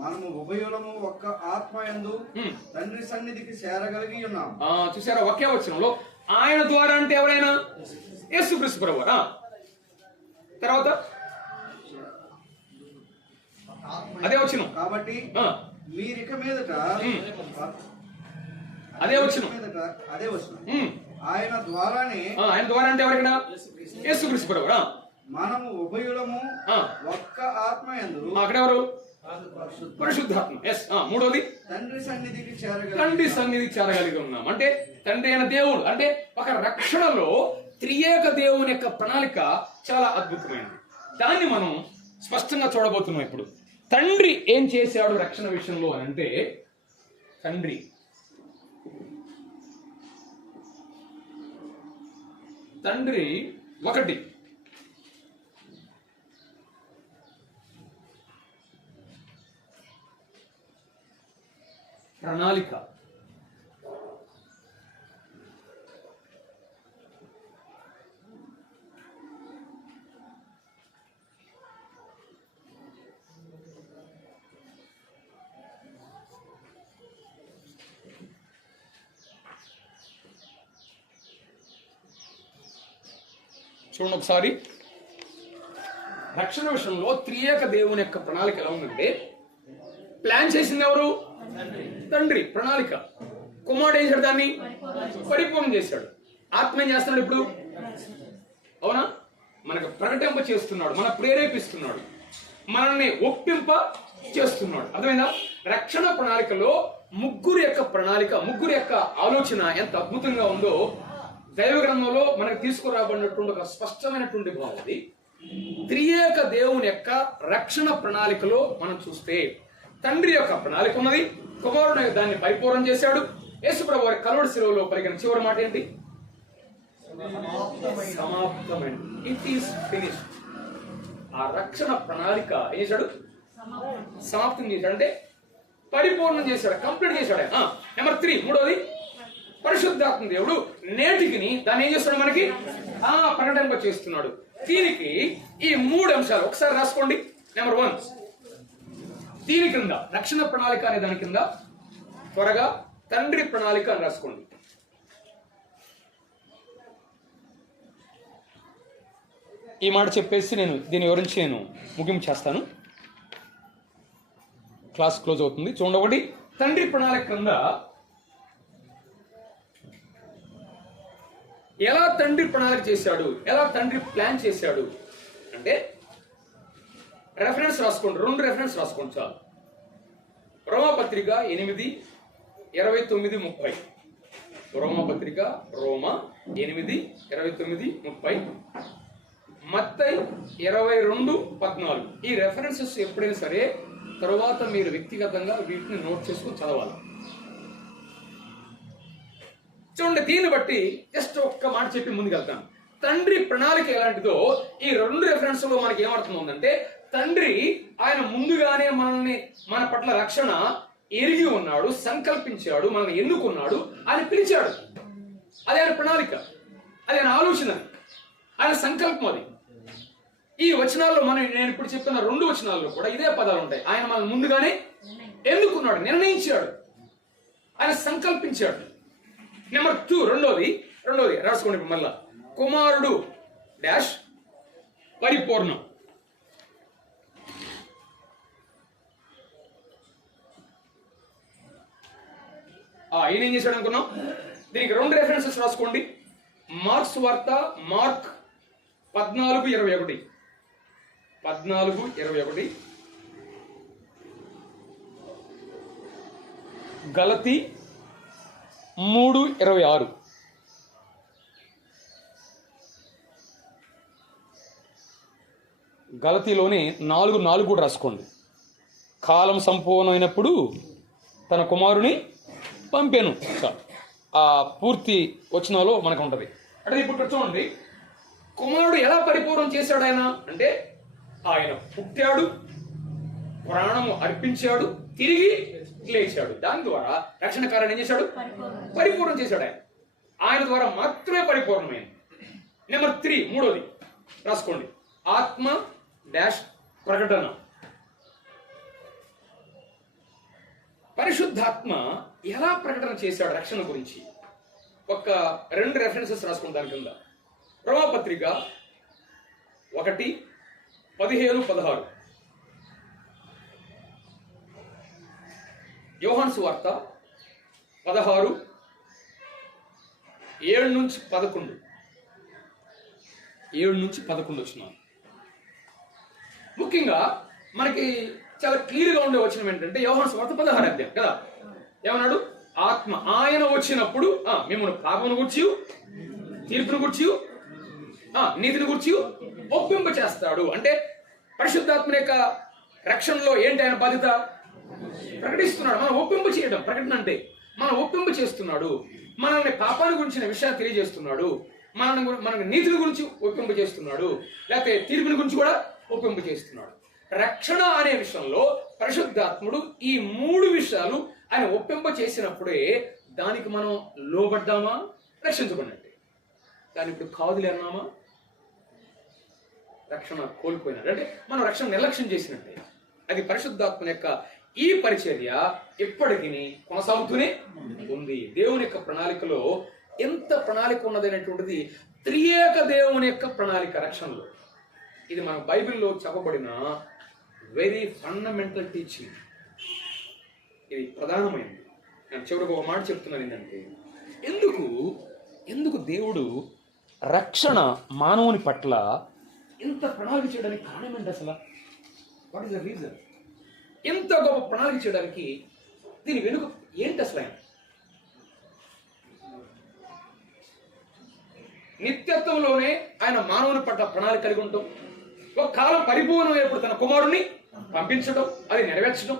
మనము ఉభయులము ఒక్క ఆత్మయందు తండ్రి సన్నిధికి చేరగలిగి ఉన్నాం. చూసారా, ఒకే వచనంలో ఆయన ద్వారా అంటే ఎవరైనా? యేసుక్రీస్తు ప్రభువు. తర్వాత అదే వచనం. కాబట్టి మీరిక మీదట అదే వచనం. ఆయన ద్వారానే అంటే ఎవరికైనా? యేసుక్రీస్తు ప్రభువు. మనము ఉభయులము ఒక్క ఆత్మయందు. అక్కడెవరు? పరిశుద్ధాత్మ. ఎస్. 3వది తండ్రి సన్నిధికి చేరగలిగి ఉన్నాం. అంటే తండ్రి అయిన దేవుడు, అంటే ఒక రక్షణలో త్రియేక దేవుని యొక్క ప్రణాళిక చాలా అద్భుతమైనది. దాన్ని మనం స్పష్టంగా చూడబోతున్నాం ఇప్పుడు. తండ్రి ఏం చేశాడు రక్షణ విషయంలో అని అంటే, తండ్రి 1 ప్రణాళిక. చూడండి ఒకసారి, రక్షణ విషయంలో త్రియేక దేవుని యొక్క ప్రణాళిక ఎలా ఉందంటే, ప్లాన్ చేసింది ఎవరు? తండ్రి. ప్రణాళిక. కుమారుడు ఏం చేశాడు? దాన్ని పరిపూర్ణం చేశాడు. ఆత్మ ఏం చేస్తున్నాడు ఇప్పుడు? అవునా, మనకు ప్రకటింప చేస్తున్నాడు, మన ప్రేరేపిస్తున్నాడు, మనల్ని ఒప్పింప చేస్తున్నాడు. అర్థమైందా? రక్షణ ప్రణాళికలో 3 యొక్క ప్రణాళిక, 3 యొక్క ఆలోచన ఎంత అద్భుతంగా ఉందో దైవ గ్రంథంలో మనకు తీసుకురాబడినటువంటి ఒక స్పష్టమైనటువంటి భావం అది. త్రియేక దేవుని యొక్క రక్షణ ప్రణాళికలో మనం చూస్తే తండ్రి యొక్క ప్రణాళిక ఉన్నది, కుమారుడు దాన్ని పరిపూర్ణం చేశాడు. యేసుప్రభు వారి కలువరి శిలువలో పలికిన చివరి మాట ఏంటి? సమాప్తమైంది. It is finished. ఆ రక్షణ ప్రణాళిక ఏం చేశాడు? సమాప్తం చేశాడు, అంటే పరిపూర్ణం చేశాడు, కంప్లీట్ చేశాడు. నెంబర్ 3, మూడోది పరిశుద్ధాత్మ దేవుడు నేటికి దాన్ని ఏం చేస్తున్నాడు? మనకి ప్రకటన చేస్తున్నాడు. దీనికి ఈ 3 అంశాలు ఒకసారి రాసుకోండి. నెంబర్ 1, దీని కింద రక్షణ ప్రణాళిక అనే దాని కింద త్వరగా తండ్రి ప్రణాళిక అని రాసుకోండి. ఈ మాట చెప్పేసి దీని గురించి ముగింపు చేస్తాను. క్లాస్ క్లోజ్ అవుతుంది. చూడండి, ఒకటి తండ్రి ప్రణాళిక క్రింద ఎలా తండ్రి ప్రణాళిక చేశాడు, ఎలా తండ్రి ప్లాన్ చేశాడు అంటే రెఫరెన్స్ రాసుకోండి. 2 రెఫరెన్స్ రాసుకోండి చాలు. రోమాపత్రిక 8:29-30. రోమాపత్రిక రోమా 8:29-30. మత్తయి 22:14. ఈ రెఫరెన్సెస్ ఎప్పుడైనా సరే తరువాత మీరు వ్యక్తిగతంగా వీటిని నోట్ చేసుకుని చదవాలి. చూడండి, దీన్ని బట్టి జస్ట్ ఒక్క మాట చెప్పి ముందుకెళ్తాను. తండ్రి ప్రణాళిక ఎలాంటిదో ఈ 2 రెఫరెన్స్ లో మనకి ఏమర్థమవుతుందంటే, తండ్రి ఆయన ముందుగానే మన పట్ల రక్షణ ఎరిగి ఉన్నాడు, సంకల్పించాడు, మనల్ని ఎన్నుకున్నాడు, ఆయన పిలిచాడు. అది ఆయన ప్రణాళిక, అది ఆయన ఆలోచన, ఆయన సంకల్పం. అది ఈ వచనాల్లో నేను ఇప్పుడు చెప్పిన 2 వచనాల్లో కూడా ఇదే పదాలు ఉంటాయి. ఆయన మనల్ని ముందుగానే ఎన్నుకున్నాడు, నిర్ణయించాడు, ఆయన సంకల్పించాడు. నెంబర్ 2, రెండోది రాసుకోండి మళ్ళా. కుమారుడు డాష్ పరిపూర్ణం. ఈయన ఏం చేశాడు అనుకున్నాం? దీనికి 2 రెఫరెన్సెస్ రాసుకోండి. మార్క్స్ వార్త మార్క్ 14:21. 14:21. గలతీ 3:26. గలతీలోనే 4:4 కూడా రాసుకోండి. కాలం సంపూర్ణమైనప్పుడు తన కుమారుని పంపాను. ఆ పూర్తి వచనంలో మనకు ఉంటుంది. అంటే ఇప్పుడు చూడండి, కుమారుడు ఎలా పరిపూర్ణం చేశాడు ఆయన అంటే, ఆయన పుట్టాడు, ప్రాణము అర్పించాడు, తిరిగి లేచాడు. దాని ద్వారా రక్షణ కార్యాన్ని ఏం చేశాడు? పరిపూర్ణం చేశాడు. ఆయన ద్వారా మాత్రమే పరిపూర్ణమైంది. నెంబర్ 3, మూడోది రాసుకోండి. ఆత్మ డాష్ ప్రకటన. పరిశుద్ధాత్మ ఎలా ప్రకటన చేశాడు రక్షణ గురించి? ఒక 2 రెఫరెన్సెస్ రాసుకుంటాను దాని కింద. రోమాపత్రిక 1:15-16. యోహాను సువార్త 16:7-11. 7-11 వచ్చినాను. ముఖ్యంగా మనకి చాలా క్లియర్గా ఉండే వచనం ఏంటంటే యోహాను సువార్త 16వ అధ్యాయం కదా. ఏమన్నాడు? ఆత్మ ఆయన వచ్చినప్పుడు మిమ్మల్ని పాపమును గురించి, తీర్పును గురించి, నీతిని గురించి ఒప్పింప చేస్తాడు. అంటే పరిశుద్ధాత్మ యొక్క రక్షణలో ఏంటి ఆయన బాధ్యత? ప్రకటిస్తున్నాడు. మనం ఒప్పింప చేయడం ప్రకటన అంటే మనం ఒప్పింప చేస్తున్నాడు. మనల్ని పాపాన్ని గురించిన విషయాన్ని తెలియజేస్తున్నాడు. మనకు నీతిని గురించి ఒప్పింప చేస్తున్నాడు, లేకపోతే తీర్పుని గురించి కూడా ఒప్పింప చేస్తున్నాడు. రక్షణ అనే విషయంలో పరిశుద్ధాత్ముడు ఈ 3 విషయాలు ఆయన ఒప్పింప చేసినప్పుడే దానికి మనం లోబడ్డామా, రక్షించబడినట్టే. కానీ ఇప్పుడు కాదులే అన్నామా, రక్షణ కోల్పోయినట్టు, అంటే మనం రక్షణ నిర్లక్ష్యం చేసినట్టే. అది పరిశుద్ధాత్మ యొక్క ఈ పరిచర్య ఎప్పటికీ కొనసాగుతూనే ఉంది. దేవుని యొక్క ప్రణాళికలో ఎంత ప్రణాళిక ఉన్నదనేటువంటిది త్రియేక దేవుని యొక్క ప్రణాళిక రక్షణలో. ఇది మన బైబిల్లో చెప్పబడిన వెరీ ఫండమెంటల్ టీచింగ్. ఇది ప్రధానమైనది. నేను చివరికి ఒక మాట చెప్తున్నాను ఏంటంటే, ఎందుకు దేవుడు రక్షణ మానవుని పట్ల ఇంత ప్రణాళిక చేయడానికి కారణం ఏంటి అసలు? What is the reason? ఎంత గొప్ప ప్రణాళిక చేయడానికి దీని వెనుక ఏంటి అసలు? ఆయన నిత్యత్వంలోనే ఆయన మానవుని పట్ల ప్రణాళిక కలిగి ఉండటం, ఒక కాలం పరిపూర్ణమైనప్పుడు తన కుమారుణ్ణి పంపించడం, అది నెరవేర్చడం,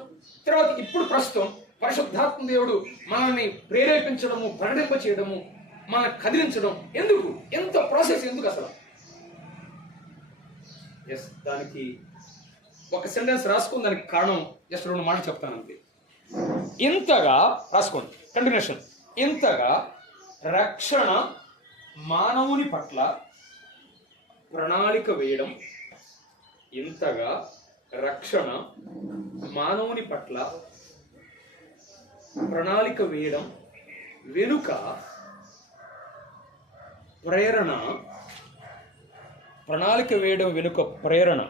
తర్వాత ఇప్పుడు ప్రస్తుతం పరిశుద్ధాత్మ దేవుడు మనల్ని ప్రేరేపించడము, ప్రకటింప చేయడము, మనల్ని కదిలించడం. ఎందుకు? ఎంత ప్రాసెస్ ఎందుకు అసలు? ఎస్, దానికి ఒక సెంటెన్స్ రాసుకుని దానికి కారణం జస్ట్ 2 మాటలు చెప్తాను అంతే. ఇంతగా రాసుకోండి, కంటిన్యూషన్. ఇంతగా రక్షణ మానవుని పట్ల ప్రణాళిక వేయడం, ఇంతగా రక్షణ మానవుని పట్ల ప్రణాళిక వేయడం వెనుక ప్రేరణ, ప్రణాళిక వేయడం వెనుక ప్రేరణ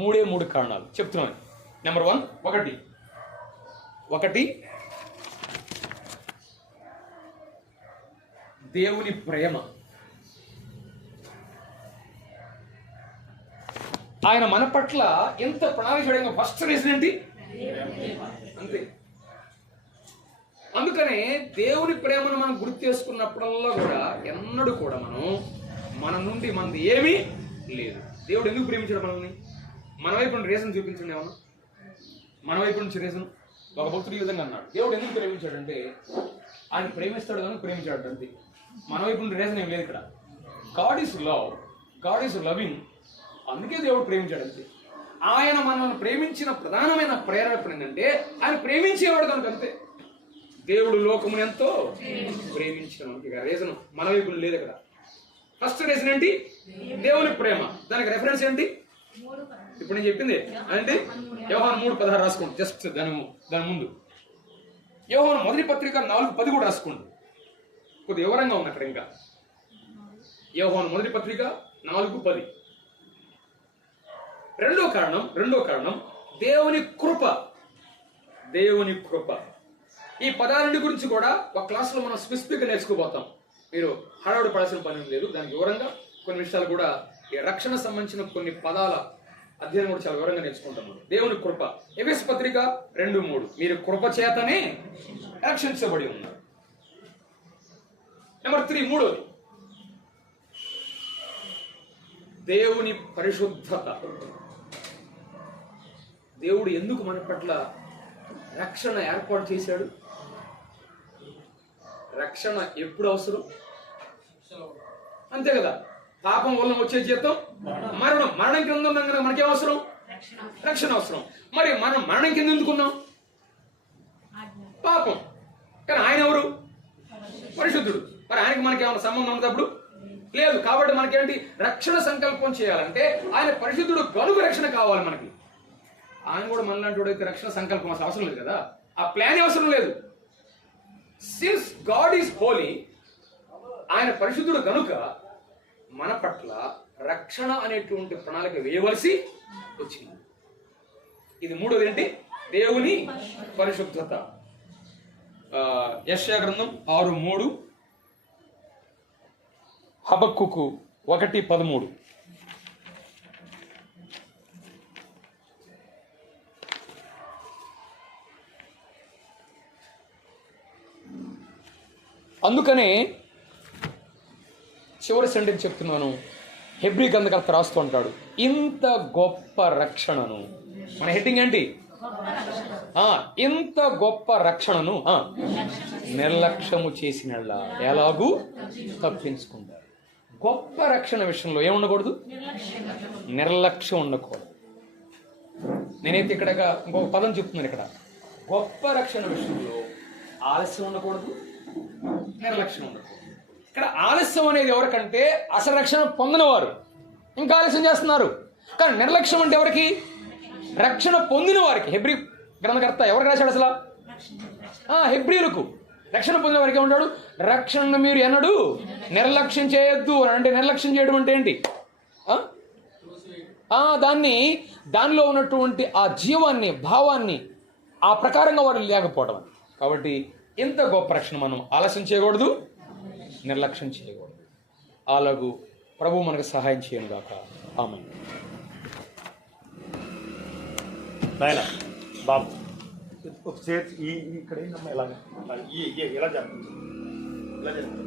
మూడు కారణాలు చెప్తున్నాను. నెంబర్ 1, ఒకటి దేవుని ప్రేమ. ఆయన మన పట్ల ఎంత ప్రణాళిక చేయడం ఫస్ట్ రీజన్ ఏంటి? అంతే. అందుకనే దేవుని ప్రేమను మనం గుర్తు చేసుకున్నప్పుడల్లా కూడా ఎన్నడూ కూడా మన నుండి మనది ఏమీ లేదు. దేవుడు ఎందుకు ప్రేమించాడు మనల్ని? మన వైపు నుండి రీజన్ చూపించండి. ఏమన్నా మన వైపు నుంచి రీజన్? ఒక భక్తుడు ఈ విధంగా అన్నాడు, దేవుడు ఎందుకు ప్రేమించాడంటే ఆయన ప్రేమిస్తాడు కానీ ప్రేమించాడు అంతే. మన వైపు నుండి రీజన్ ఏం లేదు ఇక్కడ. God is love, God is loving, అందుకే దేవుడు ప్రేమించాడు అంతే. ఆయన మనల్ని ప్రేమించిన ప్రధానమైన ప్రేరణ ఏంటంటే ఆయన ప్రేమించేవాడు కనుక అంతే. దేవుడు లోకమును ఎంతో ప్రేమించిన మనకి రీజన్ మన వైపు లేదు ఇక్కడ. ఫస్ట్ రీజన్ ఏంటి? దేవుని ప్రేమ. దానికి రెఫరెన్స్ ఏంటి? ఇప్పుడు నేను చెప్పింది అంటే యోహాను 3:16 రాసుకోండి. జస్ట్ దాని ముందు యోహాను మొదటి పత్రిక 4:10 కూడా రాసుకోండి. కొద్ది వివరంగా ఉంది అక్కడ. ఇంకా యోహాను మొదటి పత్రిక 4:10. రెండో కారణం దేవుని కృప. దేవుని కృప. ఈ పదాలన్నిటి గురించి కూడా ఒక క్లాసులో మనం స్పెసిఫిక్గా నేర్చుకోబోతాం. మీరు హడావుడి పడాల్సిన పని లేదు. దానికి వివరంగా కొన్ని విషయాలు కూడా ఈ రక్షణ సంబంధించిన కొన్ని పదాల అధ్యయనం కూడా చాలా వివరంగా నేర్చుకుంటాం. దేవుని కృప. ఎఫెసీ పత్రిక 2:3 మీరు కృప చేతనే రక్షించబడి ఉన్నారు. నెంబర్ 3, మూడోది దేవుని పరిశుద్ధత. దేవుడు ఎందుకు మన పట్ల రక్షణ ఏర్పాటు చేశాడు? రక్షణ ఎప్పుడు అవసరం? అంతే కదా. పాపం వల్ల వచ్చే జీతం మరణం. మరణం కింద ఉన్నాం కనుక మనకేం అవసరం? రక్షణ అవసరం. మరి మనం మరణం కింద ఎందుకున్నాం? పాపం. కానీ ఆయన ఎవరు? పరిశుద్ధుడు. మరి ఆయనకి మనకి ఏమైనా సంబంధం ఉన్నప్పుడు లేదు. కాబట్టి మనకేంటి? రక్షణ సంకల్పం చేయాలంటే ఆయన పరిశుద్ధుడు గనుక రక్షణ కావాలి మనకి. ఆయన కూడా మనలాంటి వాడైతే రక్షణ సంకల్పం అసలు అవసరం లేదు కదా. ఆ ప్లాన్ అవసరం లేదు. సిన్స్ గాడ్ ఈజ్ హోలీ, ఆయన పరిశుద్ధుడు కనుక మన పట్ల రక్షణ అనేటువంటి ప్రణాళిక వేయవలసి వచ్చింది. ఇది మూడోది ఏంటి? దేవుని పరిశుద్ధత. యెషయా గ్రంథం 6:3, హబక్కుకు 1:13. అందుకనే చివరి సెంటెన్స్ చెప్తున్నాను. హెబ్రీ గ్రంథకర్త రాస్తూ ఉంటాడు, ఇంత గొప్ప రక్షణను, మన హెడ్డింగ్ ఏంటి? ఇంత గొప్ప రక్షణను నిర్లక్ష్యము చేసిన ఎలాగూ తప్పించుకుంటారు. గొప్ప రక్షణ విషయంలో ఏముండకూడదు? నిర్లక్ష్యం ఉండకూడదు. నేనైతే ఇక్కడ ఇంకొక పదం చెప్తున్నాను. ఇక్కడ గొప్ప రక్షణ విషయంలో ఆలస్యం ఉండకూడదు, నిర్లక్ష్యం ఉండకూడదు. ఇక్కడ ఆలస్యం అనేది ఎవరికంటే అసలు రక్షణ పొందినవారు ఇంకా ఆలస్యం చేస్తున్నారు. కానీ నిర్లక్ష్యం అంటే ఎవరికి? రక్షణ పొందిన వారికి. హెబ్రీ గ్రంథకర్త ఎవరికి రాశాడు అసలు? హెబ్రీలకు. రక్షణ పొందిన వారికి ఏమంటాడు? రక్షణను మీరు ఎన్నడూ నిర్లక్ష్యం చేయొద్దు అని. అంటే నిర్లక్ష్యం చేయడం అంటే ఏంటి? దానిలో ఉన్నటువంటి ఆ జీవాన్ని, భావాన్ని ఆ ప్రకారంగా వారు లేకపోవడం. కాబట్టి ఇంత గొప్ప రక్షణ మనం ఆలస్యం చేయకూడదు, నిర్లక్ష్యం చేయకూడదు. అలాగూ ప్రభు మనకు సహాయం చేయను గాక. ఆమేన్. బాబు ఒక చేతి ఇక్కడ ఏంటమ్మా ఇలాగ ఇలా జరుగుతుంది, ఇలా జరుగుతుంది.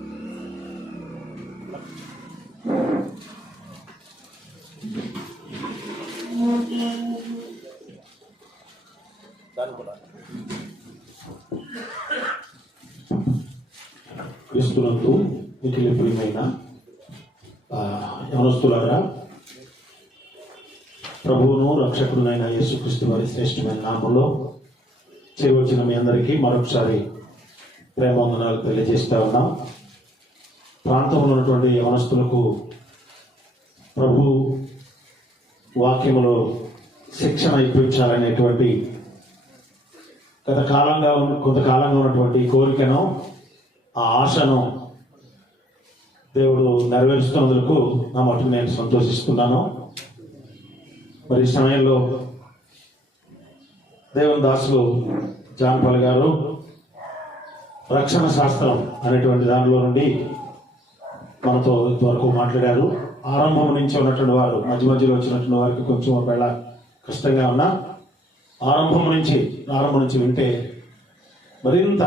దాన్ని కూడా క్రీస్తునందు మిక్కిలి ప్రియమైన యవనస్తులారా, ప్రభువును రక్షకుడునైన యేసుక్రీస్తు వారి శ్రేష్టమైన నామంలో చేరవచ్చిన మీ అందరికీ మరొకసారి ప్రేమవందనాలు తెలియజేస్తా ఉన్నాం. ప్రాంతంలో ఉన్నటువంటి యవనస్తులకు ప్రభు వాక్యములో శిక్షణ ఇప్పించాలనేటువంటి కొంతకాలంగా ఉన్నటువంటి కోరికను, ఆ ఆశను దేవుడు నెరవేరుస్తున్నందుకు నా మటుకు నేను సంతోషిస్తున్నాను. మరి ఈ సమయంలో దేవుని దాసులు జాన్పాల్ గారు రక్షణ శాస్త్రం అనేటువంటి దానిలో నుండి మనతో ఇంతవరకు మాట్లాడారు. ఆరంభం నుంచి ఉన్నటువంటి వారు, మధ్య మధ్యలో వచ్చినటువంటి వారికి కొంచెం ఒకవేళ కష్టంగా ఉన్నా ఆరంభం నుంచి వింటే మరింత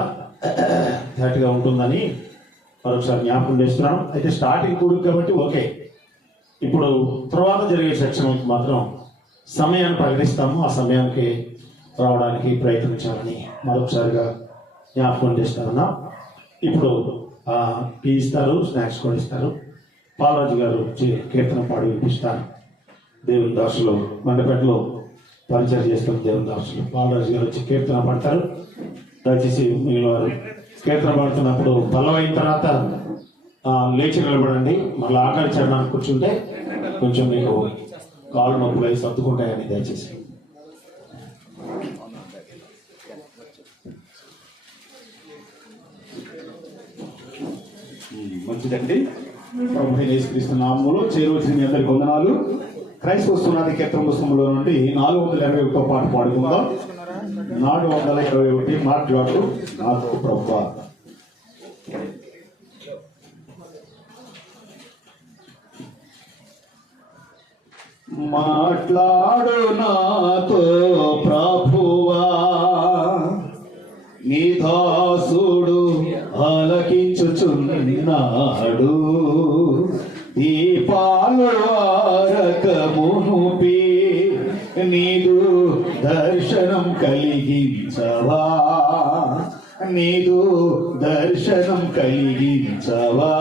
ధాటిగా ఉంటుందని మరొకసారి జ్ఞాపకం చేస్తున్నాను. అయితే స్టార్టింగ్ కూడుకు కాబట్టి ఓకే. ఇప్పుడు తర్వాత జరిగే సెక్షన్కి మాత్రం సమయాన్ని ప్రకటిస్తాము. ఆ సమయానికి రావడానికి ప్రయత్నించాలని మరొకసారిగా జ్ఞాపకం చేస్తారన్నా. ఇప్పుడు టీ ఇస్తారు, స్నాక్స్ కూడా ఇస్తారు. పాలరాజు గారు వచ్చి కీర్తన పాడి వినిపిస్తారు. దేవుని దాసులు మండపేటలో పరిచయం చేస్తున్న దేవుని దాసులు పాలరాజు గారు వచ్చి కీర్తన పాడతారు. దయచేసి మిగిలిన వారు కీర్తన పాడుతున్నప్పుడు పల్లవైన తర్వాత లేచి నిలబడండి. మళ్ళీ ఆఖరి చరణానికి కూర్చుంటే కొంచెం మీకు కాళ్ళు నొప్పులు అవి సర్దుకుంటాయని దయచేసి. మంచిదండి. ప్రభు యేసుక్రీస్తు నామములో చేరవచ్చిన మీ అందరికి వందనాలు. క్రైస్తవ సునాది కీర్తన పుస్తకంలో నుండి 421వ పాట పాడుకుందాం. 421 మాట్లాడు నాకు ప్రభువా. మాట్లాడు నాతో ప్రభువా, నీ దాసుడు ఆలకించుచున్నాడు. ఈ పాలు ఆరకమునుపి నీదు దర్శనం కలిగించవా, నీదు దర్శనం కలిగించవా.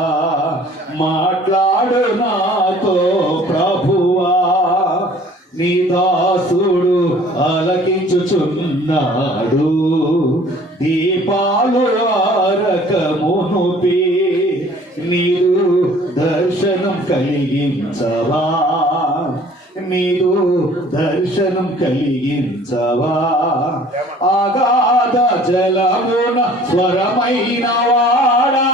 మాట్లాడు నాతో ప్రభువా, నీ దాసుడు ఆలకించుచున్నాడు. దీపాలు ఆరకమునుపి నీదు దర్శనం కలిగించవా, నీదు దర్శనం కలిగించవా. అగాధ జలమున స్వరమైన వాడా,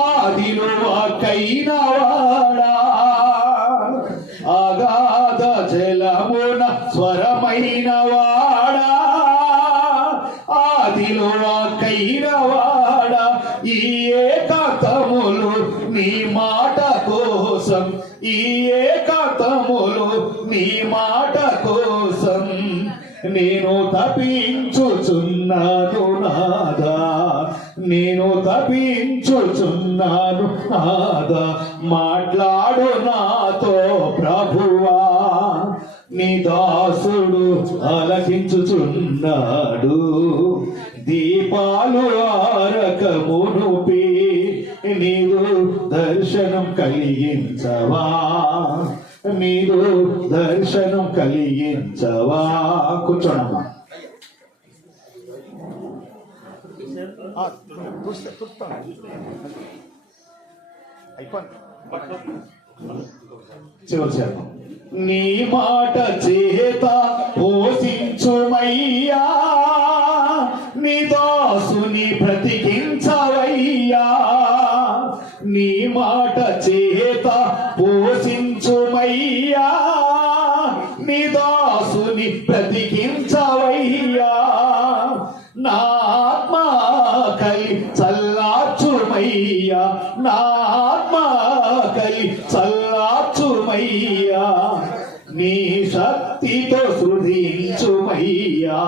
ఆదిలో వాకైన వాడా. అగాధ జలమున స్వరమైన వాడా, ఆదిలో వాకైన వాడా. ఈ ఏకాంతములు నీ మాట కోసం, ఈ ఏకాంతములు నీ మాట కోసం నేను తపించుచున్నాను నాదా, నేను తపించుచున్నాను నాదా. మాట్లాడు నాతో ప్రభువా, నీ దాసుడు ఆలకించుచున్నాడు. దీపాలు ఆరకమునుపి నీదు దర్శనం కలిగించవా, నీదు దర్శనం కలిగించవా. కూర్చోనమ్మా. చివరి చరణం. నీ మాట చేత పోషించుమయ్యా, నీ దాసుని బ్రతికించవయ్యా. నీ మాట చేత పోషించుమయ్యా, నీ దాసుని బ్రతికించవయ్యా. నా ఆత్మ కలి చల్లార్చుమయ్యా, నా ఆత్మ కలి చల్లార్చుమయ్యా. నీ శక్తి శక్తితో సృజించుమయ్యా,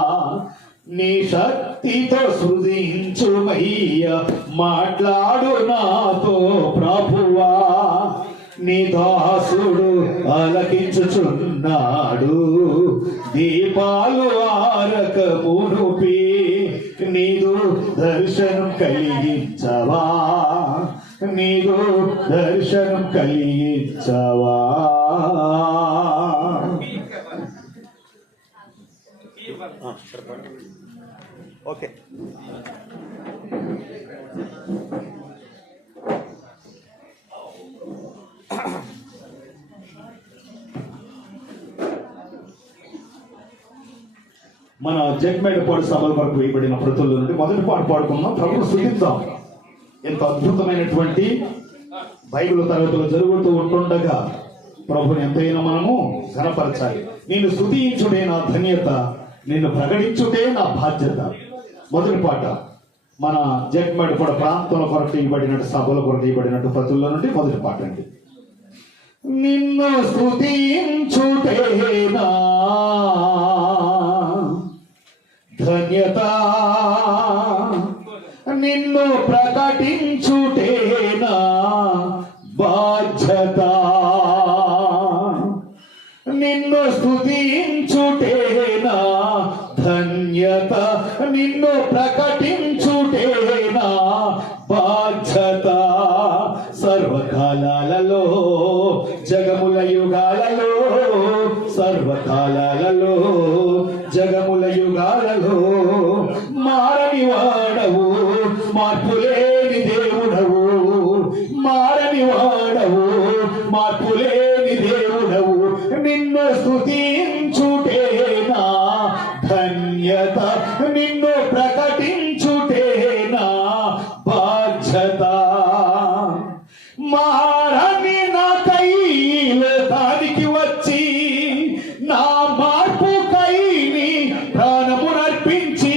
నీ శక్తితో సృజించుమయ్యా, మాట్లాడు నాతో ప్రభువా, నీ దాసుడు ఆలకించుచున్నాడు, దీపాలు ఆరక మునుపి నీదు దర్శనం కలిగించవా, నీదు దర్శనం కలిగించవా. ఓకే. మన జగ్మేడపాడు సభల వరకు వేయబడిన ప్రతుల్లో నుండి మొదటి పాట పాడుకుందాం, ప్రభువు స్తుతిద్దాం. ఎంత అద్భుతమైనటువంటి బైబిల్ తరగతులు జరుగుతూ ఉంటుండగా ప్రభుని ఎంతైనా మనము ఘనపరచాలి. నిన్ను స్తుతించుడే నా ధన్యత, నిన్ను ప్రకటించుటే నా బాధ్యత. మొదటి పాట మన జగ్మేడపాడు ప్రాంతంలో కొరకు ఇవ్వబడినట్టు సభల కొరకు ఇవ్వబడినట్టు ప్రతుల్లో నుండి మొదటి పాట అండి. నిన్ను స్తుతించుటేనా ధన్యత, నిన్ను ప్రకటించుటేనా బాధ్యత, నిన్ను స్తుతించుటేనా ధన్యత, నిన్ను ప్రకటించుటేనా బాధ్యత. సర్వకాలాలలో జగముల యుగాలలో, సర్వకాలాలలో జగముల యుగాలలో మారని వాడవు, మార్పులేని దేవుడవు, మారని వాడవు, మార్పులేని దేవుడవు. నిన్ను స్తుతించుటేనా ధన్యత, నిన్ను ప్రకటించుటేనా బాధ్యత. మారని నాకై లోకానికి వచ్చి నా మార్పుకై నీ ప్రాణమునర్పించి,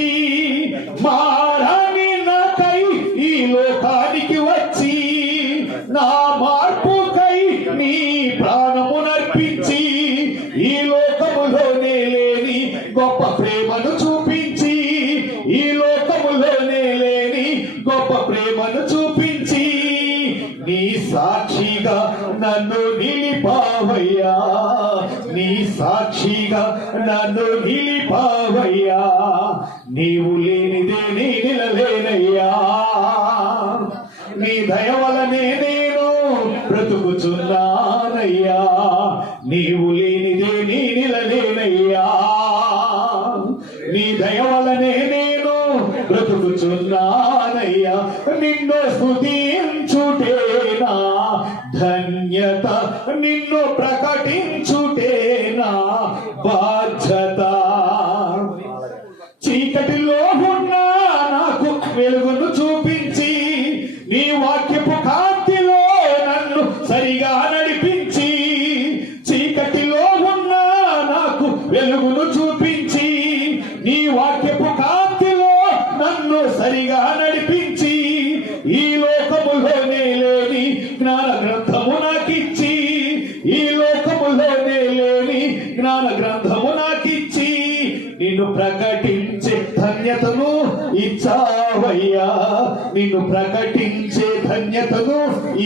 మారని నాకై ఈ లోకానికి వచ్చి నా మార్పుకై నీ ప్రాణమునర్పించి, ఈ లోకములోనే లేని గొప్ప ప్రేమను చూపించి, ఈ లోకములోనే లేని గొప్ప ప్రేమను చూపించి, నీ సాక్షిగా నన్ను నిలిపావయ్యా, నీ సాక్షిగా నన్ను నిలిపావయ్యా, నీవు లేనిదే నీ నిలలేనయ్యా, నీ దయ వలనే నేను బ్రతుకుచున్నానయ్యా, నీవు లేనిదే నీ నిలలేనయ్యా, నీ దయ వలనే నేను బ్రతుకుచున్నానయ్యా. నిన్ను స్తుతించుటేనా ధన్యత, నిన్ను ప్రకటించుటేనా బాధ్యత. చీకటిలో ఉన్న నాకు వెలుగును చూపించి, నీ వాక్యపు కాంతిలో నన్ను సరిగా నడిపించి, చీకటిలో ఉన్న నాకు వెలుగును చూపించి, నీ వాక్యపు కాంతిలో నన్ను సరిగా నడిపించి, ఈ లోకములోనే లేని జ్ఞాన గ్రంథము నాకిచ్చి, ఈ లోకములోనే లేని జ్ఞాన గ్రంథము నాకిచ్చి, నిన్ను ప్రకటించే ధన్యతను ఇచ్చావయ్యా, నిన్ను ప్రకటించే ధన్యతను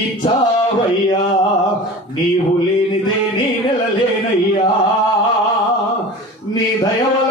ఇచ్చావయ్యా, నీవు లేనిదే నీ నెలలేనయ్యా, నీ దయ వలన